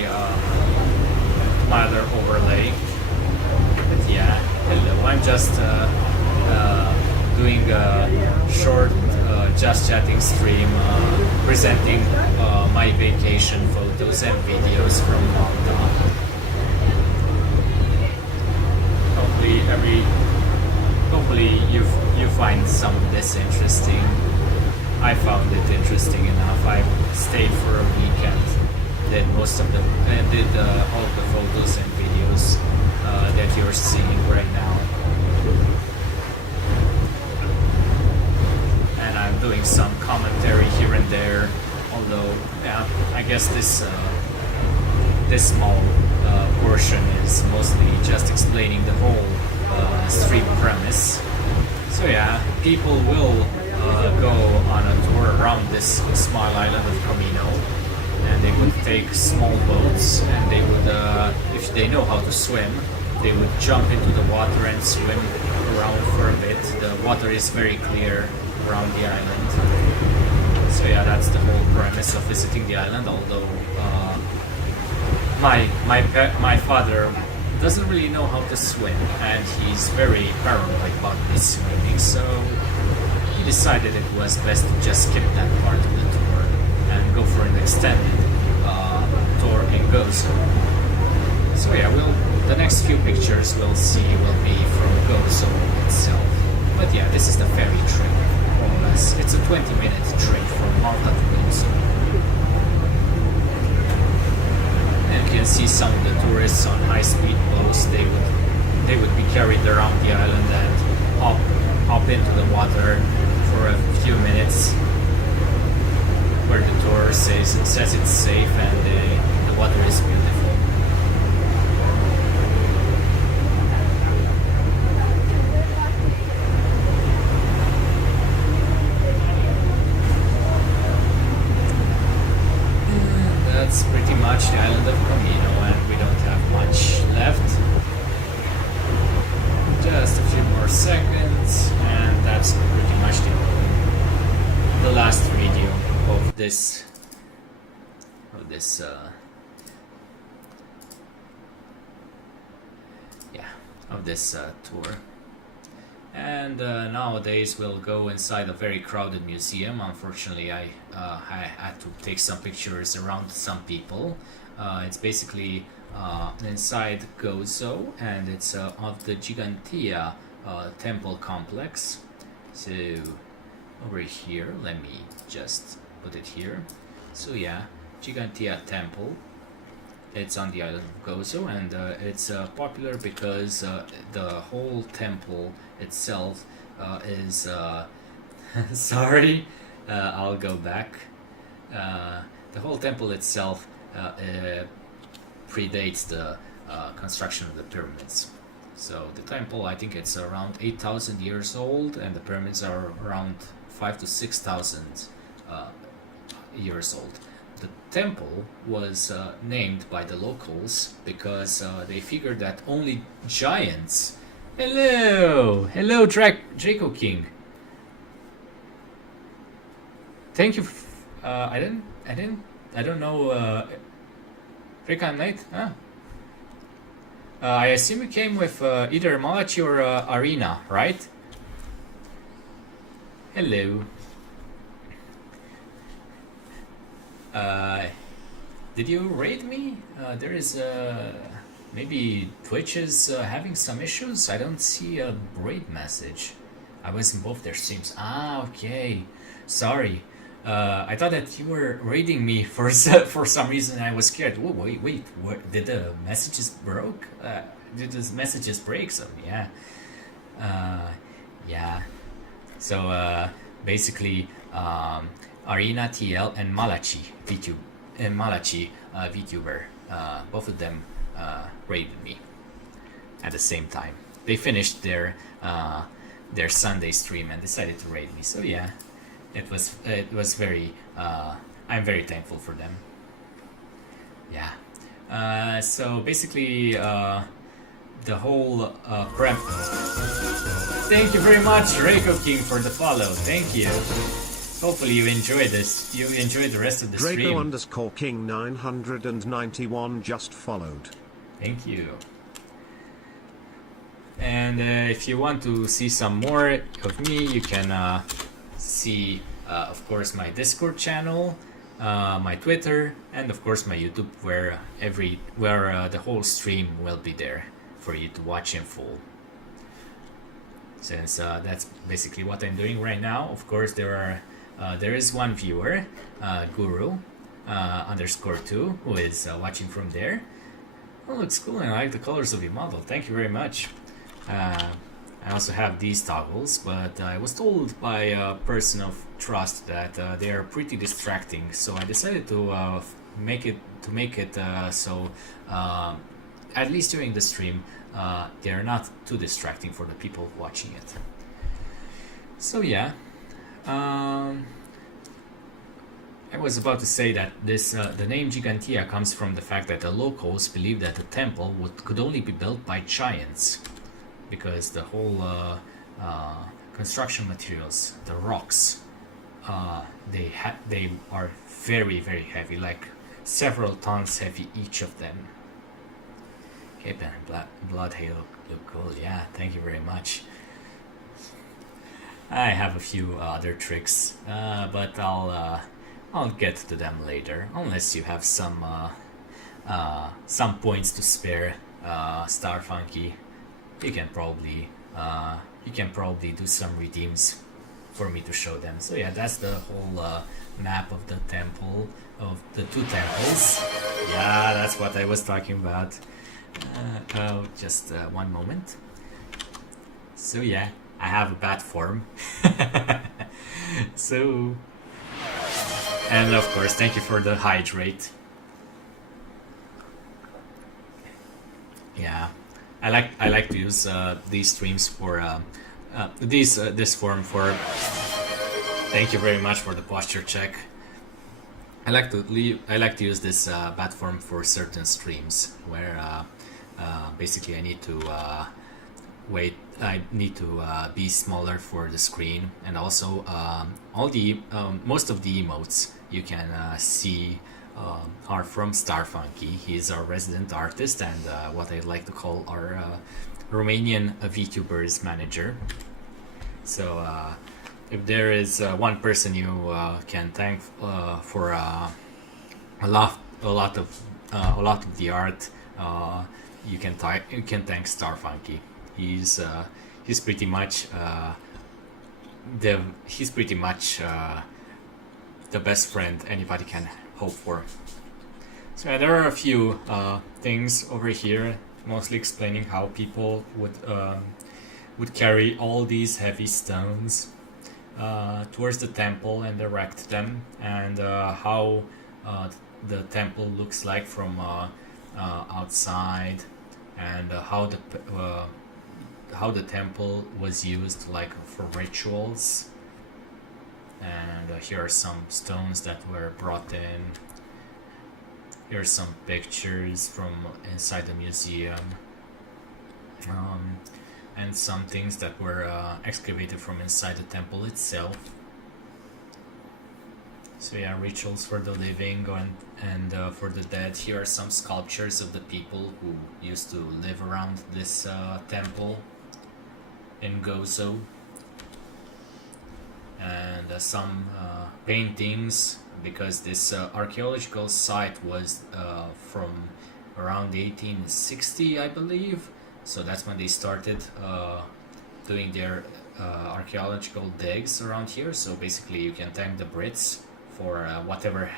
other overlay. But yeah, hello. I'm just doing a short just chatting stream, presenting my vacation photos and videos from Malta. Hopefully you find some of this interesting. I found it interesting enough. I stayed for a weekend, did most of did all of the photos and videos that you're seeing right now. And I'm doing some commentary here and there, although yeah, I guess this small portion is mostly just explaining the whole stream premise. So yeah, people will go on a tour around this small island of Camino, and they would take small boats, and they would, if they know how to swim, they would jump into the water and swim around for a bit. The water is very clear around the island. So yeah, that's the whole premise of visiting the island, although my father doesn't really know how to swim, and he's very paranoid about this swimming, so he decided it was best to just skip that part of the tour and go for an extended tour in Gozo. So yeah, the next few pictures we'll see will be from Gozo itself. But yeah, this is the ferry trip, more or less. It's a 20-minute trip from Malta to Gozo. And you can see some of the tourists on high-speed boats. They would be carried around the island and hop into the water for a few minutes, where the tour says it's safe and the water is beautiful. That's pretty much the island of Camino, and we don't have much left. Just a few more seconds, and that's pretty much the last video of this tour. And nowadays we'll go inside a very crowded museum. Unfortunately, I had to take some pictures around some people. It's basically inside Gozo, and it's of the Gigantia temple complex. So over here, let me just put it here. So yeah, Gigantia temple. It's on the island of Gozo, and it's popular because the whole temple itself is sorry, I'll go back. The whole temple itself predates the construction of the pyramids. So the temple, I think it's around 8,000 years old, and the pyramids are around 5,000 to 6,000 years old. The temple was named by the locals because they figured that only giants. Hello, Draco King. Thank you. I don't know. Freakin' Knight, huh? I assume you came with either Malachi or Arena, right? Hello. Did you raid me? There is maybe Twitch is having some issues. I don't see a raid message. I was in both their streams. Ah, okay. Sorry. I thought that you were raiding me for some reason. I was scared. Whoa, wait. What, did the messages broke? Did the messages break? So yeah. Yeah. So basically. Arena TL and Malachi VTuber, both of them raided me at the same time. They finished their Sunday stream and decided to raid me. So yeah, it was very. I'm very thankful for them. Yeah. So basically, the whole prep. Thank you very much, Reiko King, for the follow. Thank you. Hopefully you enjoy this. You enjoy the rest of the stream. Draco_King 991 just followed. Thank you. And if you want to see some more of me, you can see, of course, my Discord channel, my Twitter, and of course my YouTube, where the whole stream will be there for you to watch in full. Since that's basically what I'm doing right now. Of course, there is one viewer, Guru _2, who is watching from there. Oh, looks cool, and I like the colors of your model. Thank you very much. I also have these toggles, but I was told by a person of trust that they are pretty distracting, so I decided to make it so at least during the stream they are not too distracting for the people watching it. So yeah, I was about to say that the name Gigantia comes from the fact that the locals believed that the temple could only be built by giants, because the whole construction materials, the rocks, they are very very heavy, like several tons heavy each of them. Okay, Ben, blood halo look cool. Yeah, thank you very much. I have a few other tricks, but I'll get to them later. Unless you have some points to spare, Starfunky, you can probably do some redeems for me to show them. So yeah, that's the whole map of the temple, of the two temples. Yeah, that's what I was talking about. Just one moment. So yeah, I have a bat form. So, and of course, thank you for the hydrate. Yeah, I like to use these streams for this form for. Thank you very much for the posture check. I like to use this bat form for certain streams where basically I need to be smaller for the screen, and also all the most of the emotes you can see are from Starfunky. He's our resident artist and what I like to call our Romanian VTubers manager. So if there is one person you can thank for a lot of the art, you can thank Starfunky. He's pretty much the best friend anybody can hope for. So yeah, there are a few things over here, mostly explaining how people would carry all these heavy stones towards the temple and erect them, and how the temple looks like from outside, and how the temple was used like for rituals. And here are some stones that were brought in. Here are some pictures from inside the museum, and some things that were excavated from inside the temple itself. So yeah, rituals for the living and for the dead. Here are some sculptures of the people who used to live around this temple in Gozo, and some paintings, because this archaeological site was from around 1860, I believe. So that's when they started doing their archaeological digs around here. So basically you can thank the Brits for whatever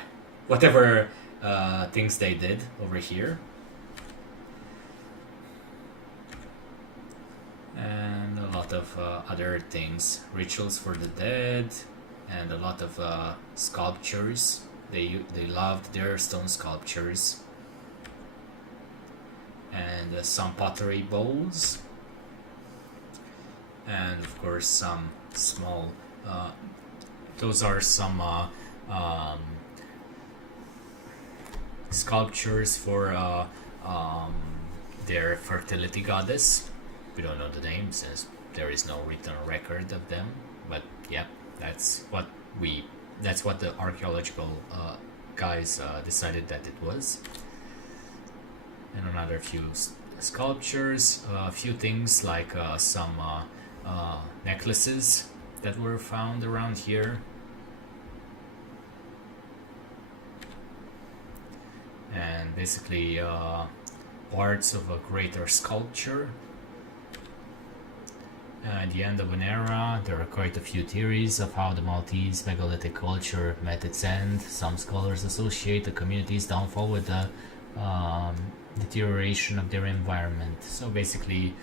things they did over here. And a lot of other things, rituals for the dead, and a lot of sculptures. They loved their stone sculptures, and some pottery bowls, and of course some small. Those are some sculptures for their fertility goddess. We don't know the name since there is no written record of them, but yeah, that's what the archaeological guys decided that it was. And another few sculptures, a few things like some necklaces that were found around here, and basically parts of a greater sculpture. At the end of an era, there are quite a few theories of how the Maltese megalithic culture met its end. Some scholars associate the community's downfall with the deterioration of their environment. So basically,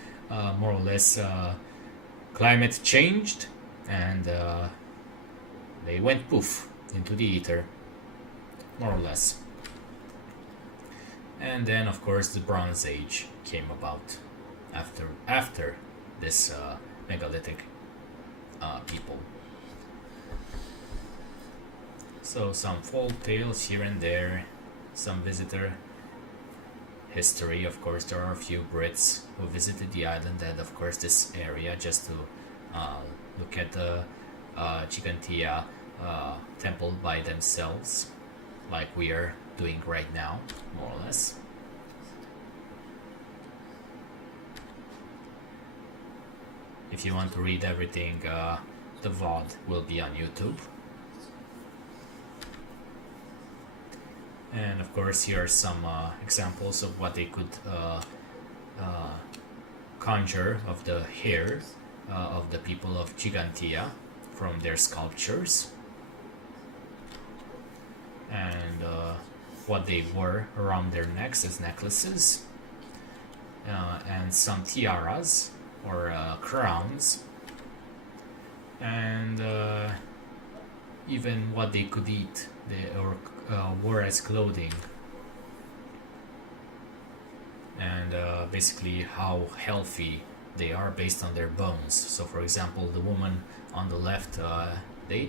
more or less, climate changed, and they went poof into the ether, more or less. And then, of course, the Bronze Age came about after this megalithic people. So some folk tales here and there, some visitor history. Of course, there are a few Brits who visited the island and of course this area just to look at the Gigantea temple by themselves, like we are doing right now, more or less. If you want to read everything, the VOD will be on YouTube. And of course, here are some examples of what they could conjure of the hair of the people of Gigantea from their sculptures, and what they wore around their necks as necklaces, and some tiaras or crowns, and even what they could eat or wore as clothing, and basically how healthy they are based on their bones. So for example, the woman on the left,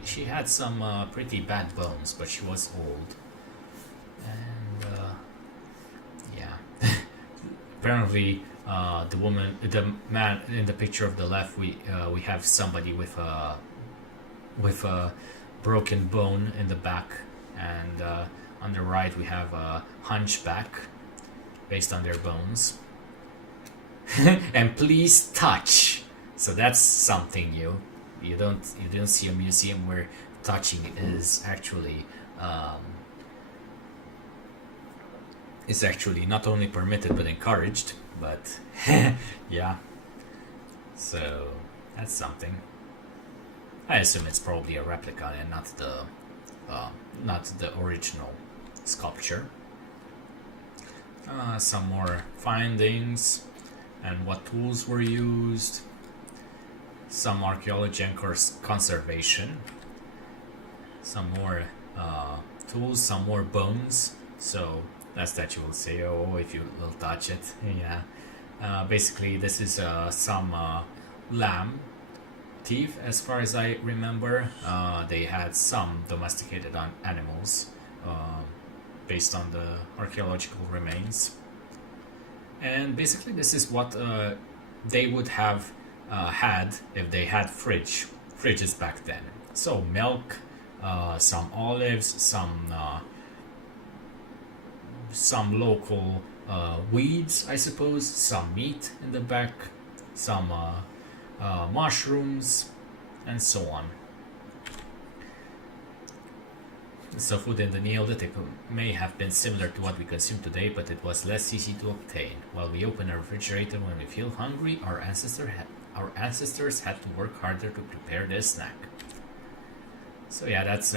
she had some pretty bad bones, but she was old, and yeah. Apparently the man in the picture of the left, we have somebody with a broken bone in the back, and on the right we have a hunchback based on their bones. And please touch. So that's something new. You don't see a museum where touching is actually not only permitted but encouraged. But yeah, so that's something. I assume it's probably a replica and not the original sculpture. Some more findings and what tools were used. Some archaeology and conservation. Some more tools, some more bones. So that statue will say, oh, if you will touch it. Yeah. Basically, this is some lamb teeth, as far as I remember. They had some domesticated animals based on the archaeological remains. And basically, this is what they would have had if they had fridges back then. So milk, some olives, some local weeds, I suppose, some meat in the back, some mushrooms, and so on. So food in the Neolithic may have been similar to what we consume today, but it was less easy to obtain. While we open a refrigerator when we feel hungry, our ancestors had to work harder to prepare their snack. So yeah, that's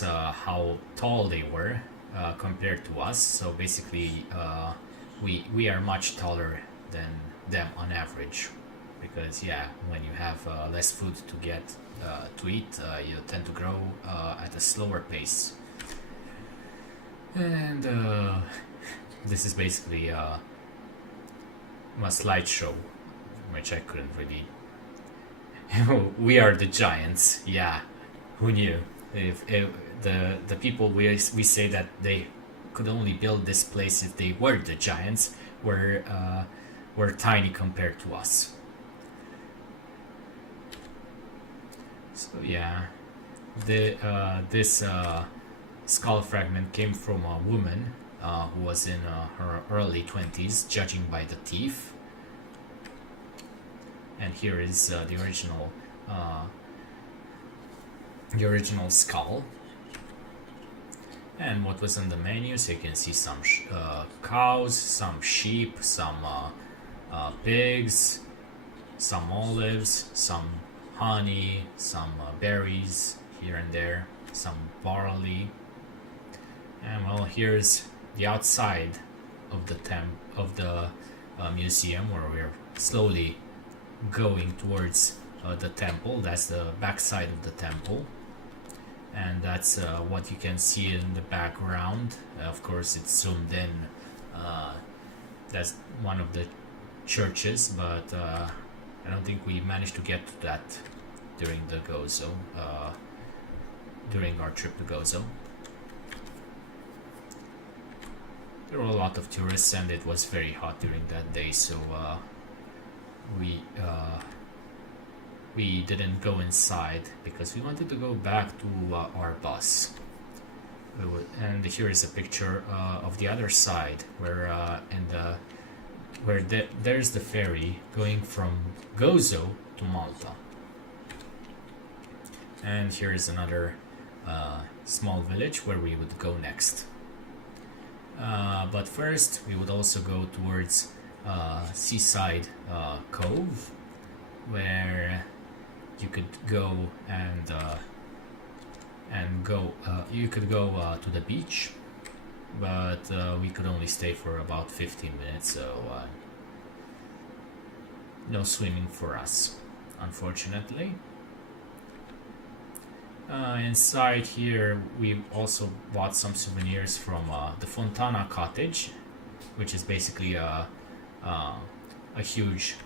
how tall they were compared to us. So basically, we are much taller than them on average, because yeah, when you have less food to get to eat, you tend to grow at a slower pace. And this is basically a slideshow, which I couldn't really. We are the giants. Yeah, who knew? If the people we say that they could only build this place if they were the giants were tiny compared to us. So yeah, this skull fragment came from a woman who was in her early 20s, judging by the teeth. And here is the original skull. And what was on the menu? So you can see some cows, some sheep, some pigs, some olives, some honey, some berries here and there, some barley. And well, here's the outside of the museum, where we're slowly going towards the temple. That's the back side of the temple, and that's what you can see in the background. Of course, it's zoomed in. That's one of the churches, but I don't think we managed to get to that during the Gozo, during our trip to Gozo. There were a lot of tourists and it was very hot during that day, so we didn't go inside because we wanted to go back to our bus. And here is a picture of the other side, where there's the ferry going from Gozo to Malta. And here is another small village where we would go next. But first we would also go towards Seaside Cove, where you could go you could go to the beach, but we could only stay for about 15 minutes, so no swimming for us, unfortunately. Inside here we also bought some souvenirs from the Fontana Cottage, which is basically a huge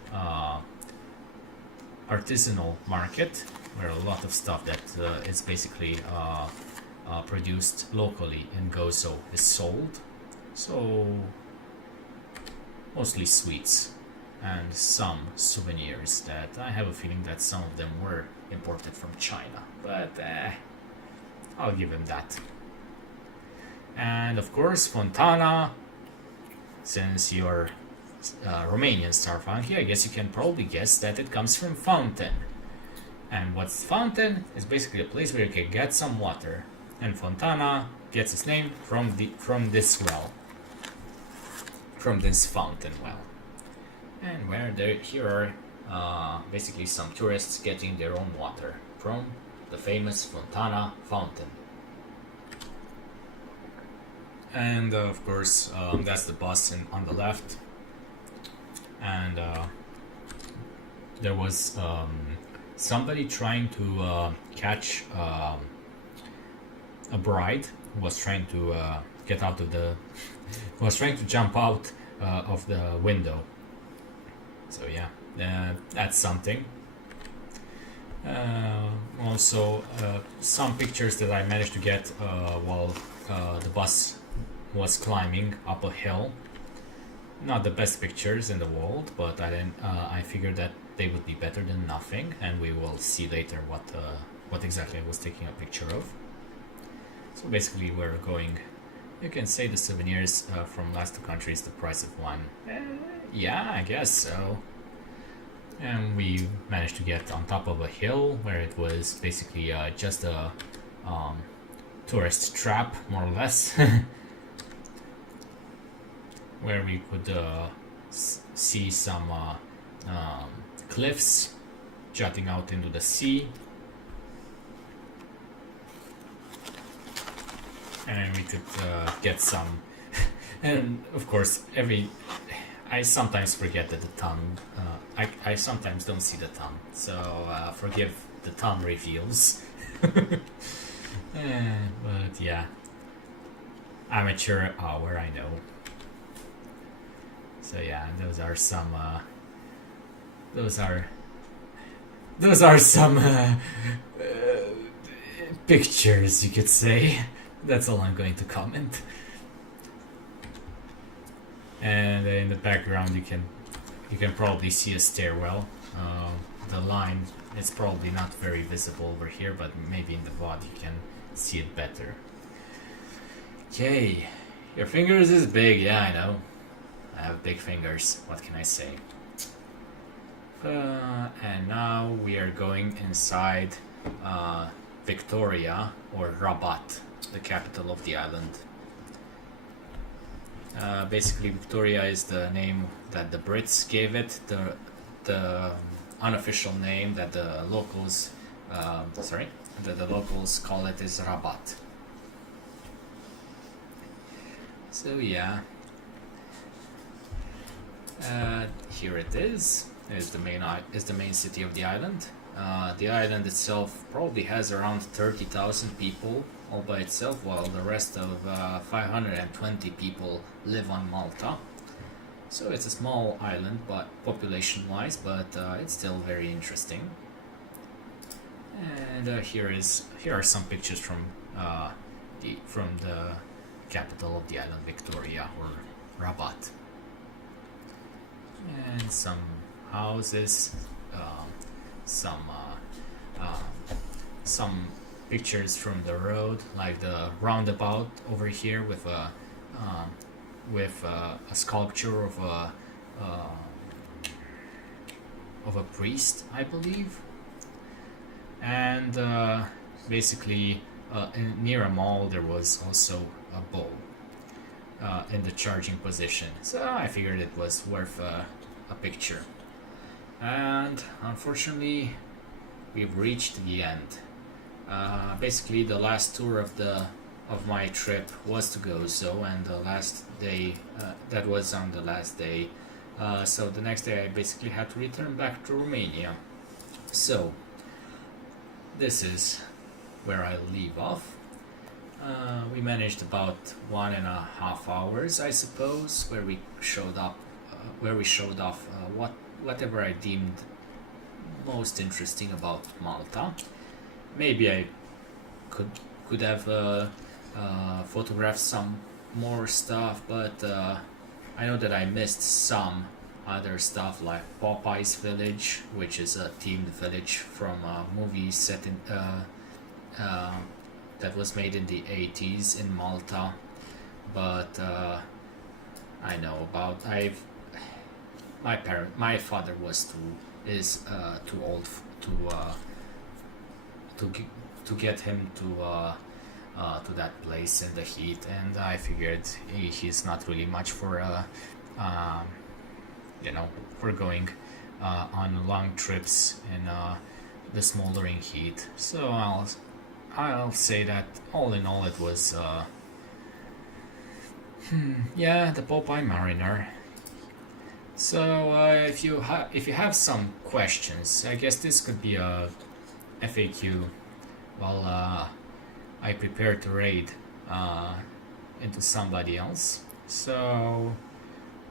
artisanal market where a lot of stuff that is basically produced locally in Gozo is sold. So mostly sweets and some souvenirs that I have a feeling that some of them were imported from China, but I'll give him that. And of course Fontana, since you're Romanian Star Funky, I guess you can probably guess that it comes from fountain. And what's fountain is basically a place where you can get some water, and Fontana gets its name from this well, from this fountain well. And where here are basically some tourists getting their own water from the famous Fontana fountain. And of course that's the bus on the left, and there was somebody trying to catch a bride who was trying to get out of the was trying to jump out of the window. So yeah, that's something. Also some pictures that I managed to get while the bus was climbing up a hill. Not the best pictures in the world, but I figured that they would be better than nothing, and we will see later what exactly I was taking a picture of. So basically we're going, you can say the souvenirs from last two countries, the price of one. Yeah, I guess so. And we managed to get on top of a hill where it was basically just a tourist trap, more or less. Where we could see some cliffs jutting out into the sea, and we could get some and of course I sometimes forget that the tongue I sometimes don't see the tongue, so forgive the tongue reveals. But yeah, amateur hour, I know. So yeah, those are some pictures, you could say. That's all I'm going to comment. And in the background you can probably see a stairwell. The line is probably not very visible over here, but maybe in the VOD you can see it better. Okay, your fingers is big, yeah, I know. I have big fingers, what can I say? And now we are going inside Victoria, or Rabat, the capital of the island. Basically Victoria is the name that the Brits gave it, the unofficial name that the locals the locals call it is Rabat. So yeah, here it is. Is the main city of the island. The island itself probably has around 30,000 people all by itself, while the rest of 520 people live on Malta. So it's a small island, but population-wise, but it's still very interesting. And here are some pictures from the capital of the island, Victoria, or Rabat, and some houses, some pictures from the road, like the roundabout over here with a sculpture of a priest, I believe, and basically near a mall there was also a bow in the charging position, so I figured it was worth a picture. And unfortunately we've reached the end. Basically the last tour of my trip was to Gozo, and the last day that was on the last day, so the next day I basically had to return back to Romania. So this is where I leave off. We managed about 1.5 hours, I suppose, where we showed off whatever I deemed most interesting about Malta. Maybe I could have photographed some more stuff, but I know that I missed some other stuff, like Popeye's Village, which is a themed village from a movie set in that was made in the 80s in Malta. But I know about my father is too old to get him to that place in the heat, and I figured he's not really much for for going on long trips in the smoldering heat. So I'll say that all in all it was the Popeye Mariner. So if you have some questions, I guess this could be a FAQ while I prepare to raid into somebody else. So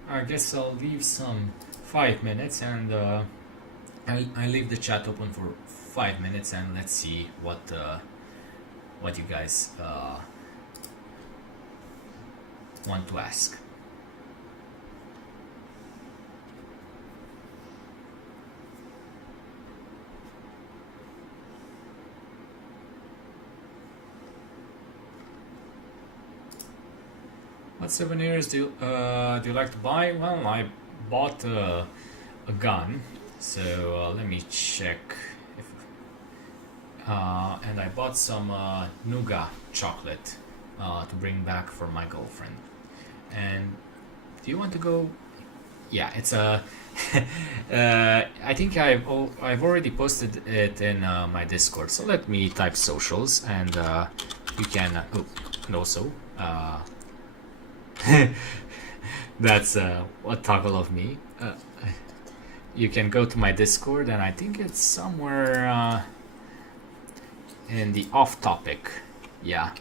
I guess I'll leave some 5 minutes, and I leave the chat open for 5 minutes, and let's see what you guys want to ask. What souvenirs do you like to buy? Well, I bought a gun, so let me check. And I bought some nougat chocolate to bring back for my girlfriend. And do you want to go? Yeah, it's a. I think I've already posted it in my Discord. So let me type socials, and you can. And also. That's a toggle of me. You can go to my Discord, and I think it's somewhere in the off topic. Yeah.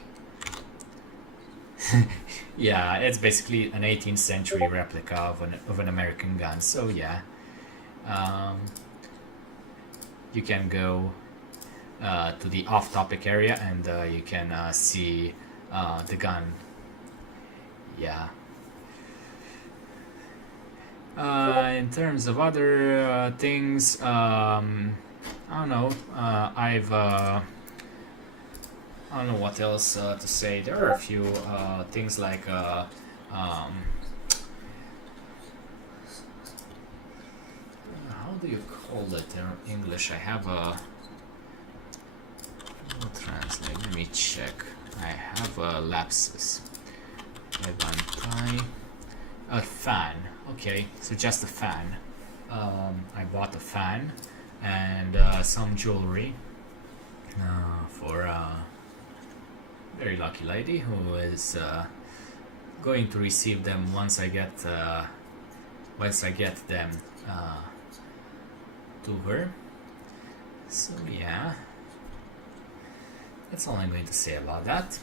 Yeah, it's basically an 18th century replica of an American gun. So yeah, you can go to the off topic area, and you can see the gun. Yeah. In terms of other things, I don't know. I don't know what else to say. There are a few things like how do you call it in English? I have a. I'll translate. Let me check. I have a lapsus. A fan. Okay, so just a fan. I bought a fan and some jewelry for a very lucky lady who is going to receive them once I get them to her. So yeah, that's all I'm going to say about that.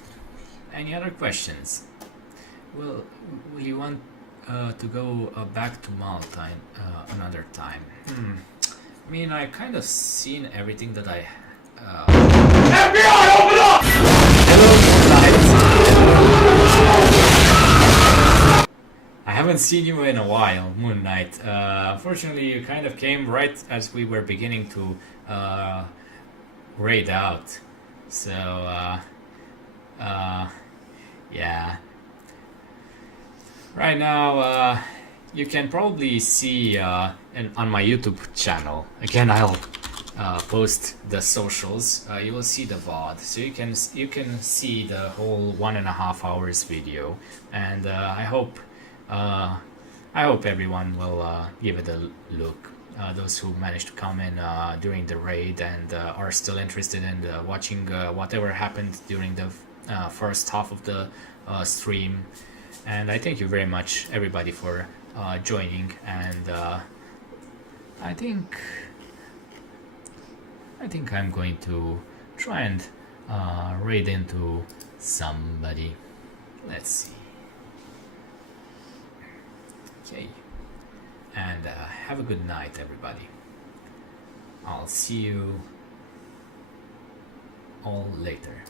Any other questions? Will you want to go back to Malta another time. I mean, I kind of seen everything that I. FBI, open up! Hello, I haven't seen you in a while, Moon Knight. Unfortunately, you kind of came right as we were beginning to raid out. So, yeah. Right now, you can probably see on my YouTube channel. Again, I'll post the socials. You will see the VOD, so you can see the whole 1.5 hours video, and I hope everyone will give it a look. Those who managed to come in during the raid and are still interested in watching whatever happened during the first half of the stream. And I thank you very much, everybody, for joining. And I think I'm going to try and raid into somebody. Let's see. Okay. And have a good night, everybody. I'll see you all later.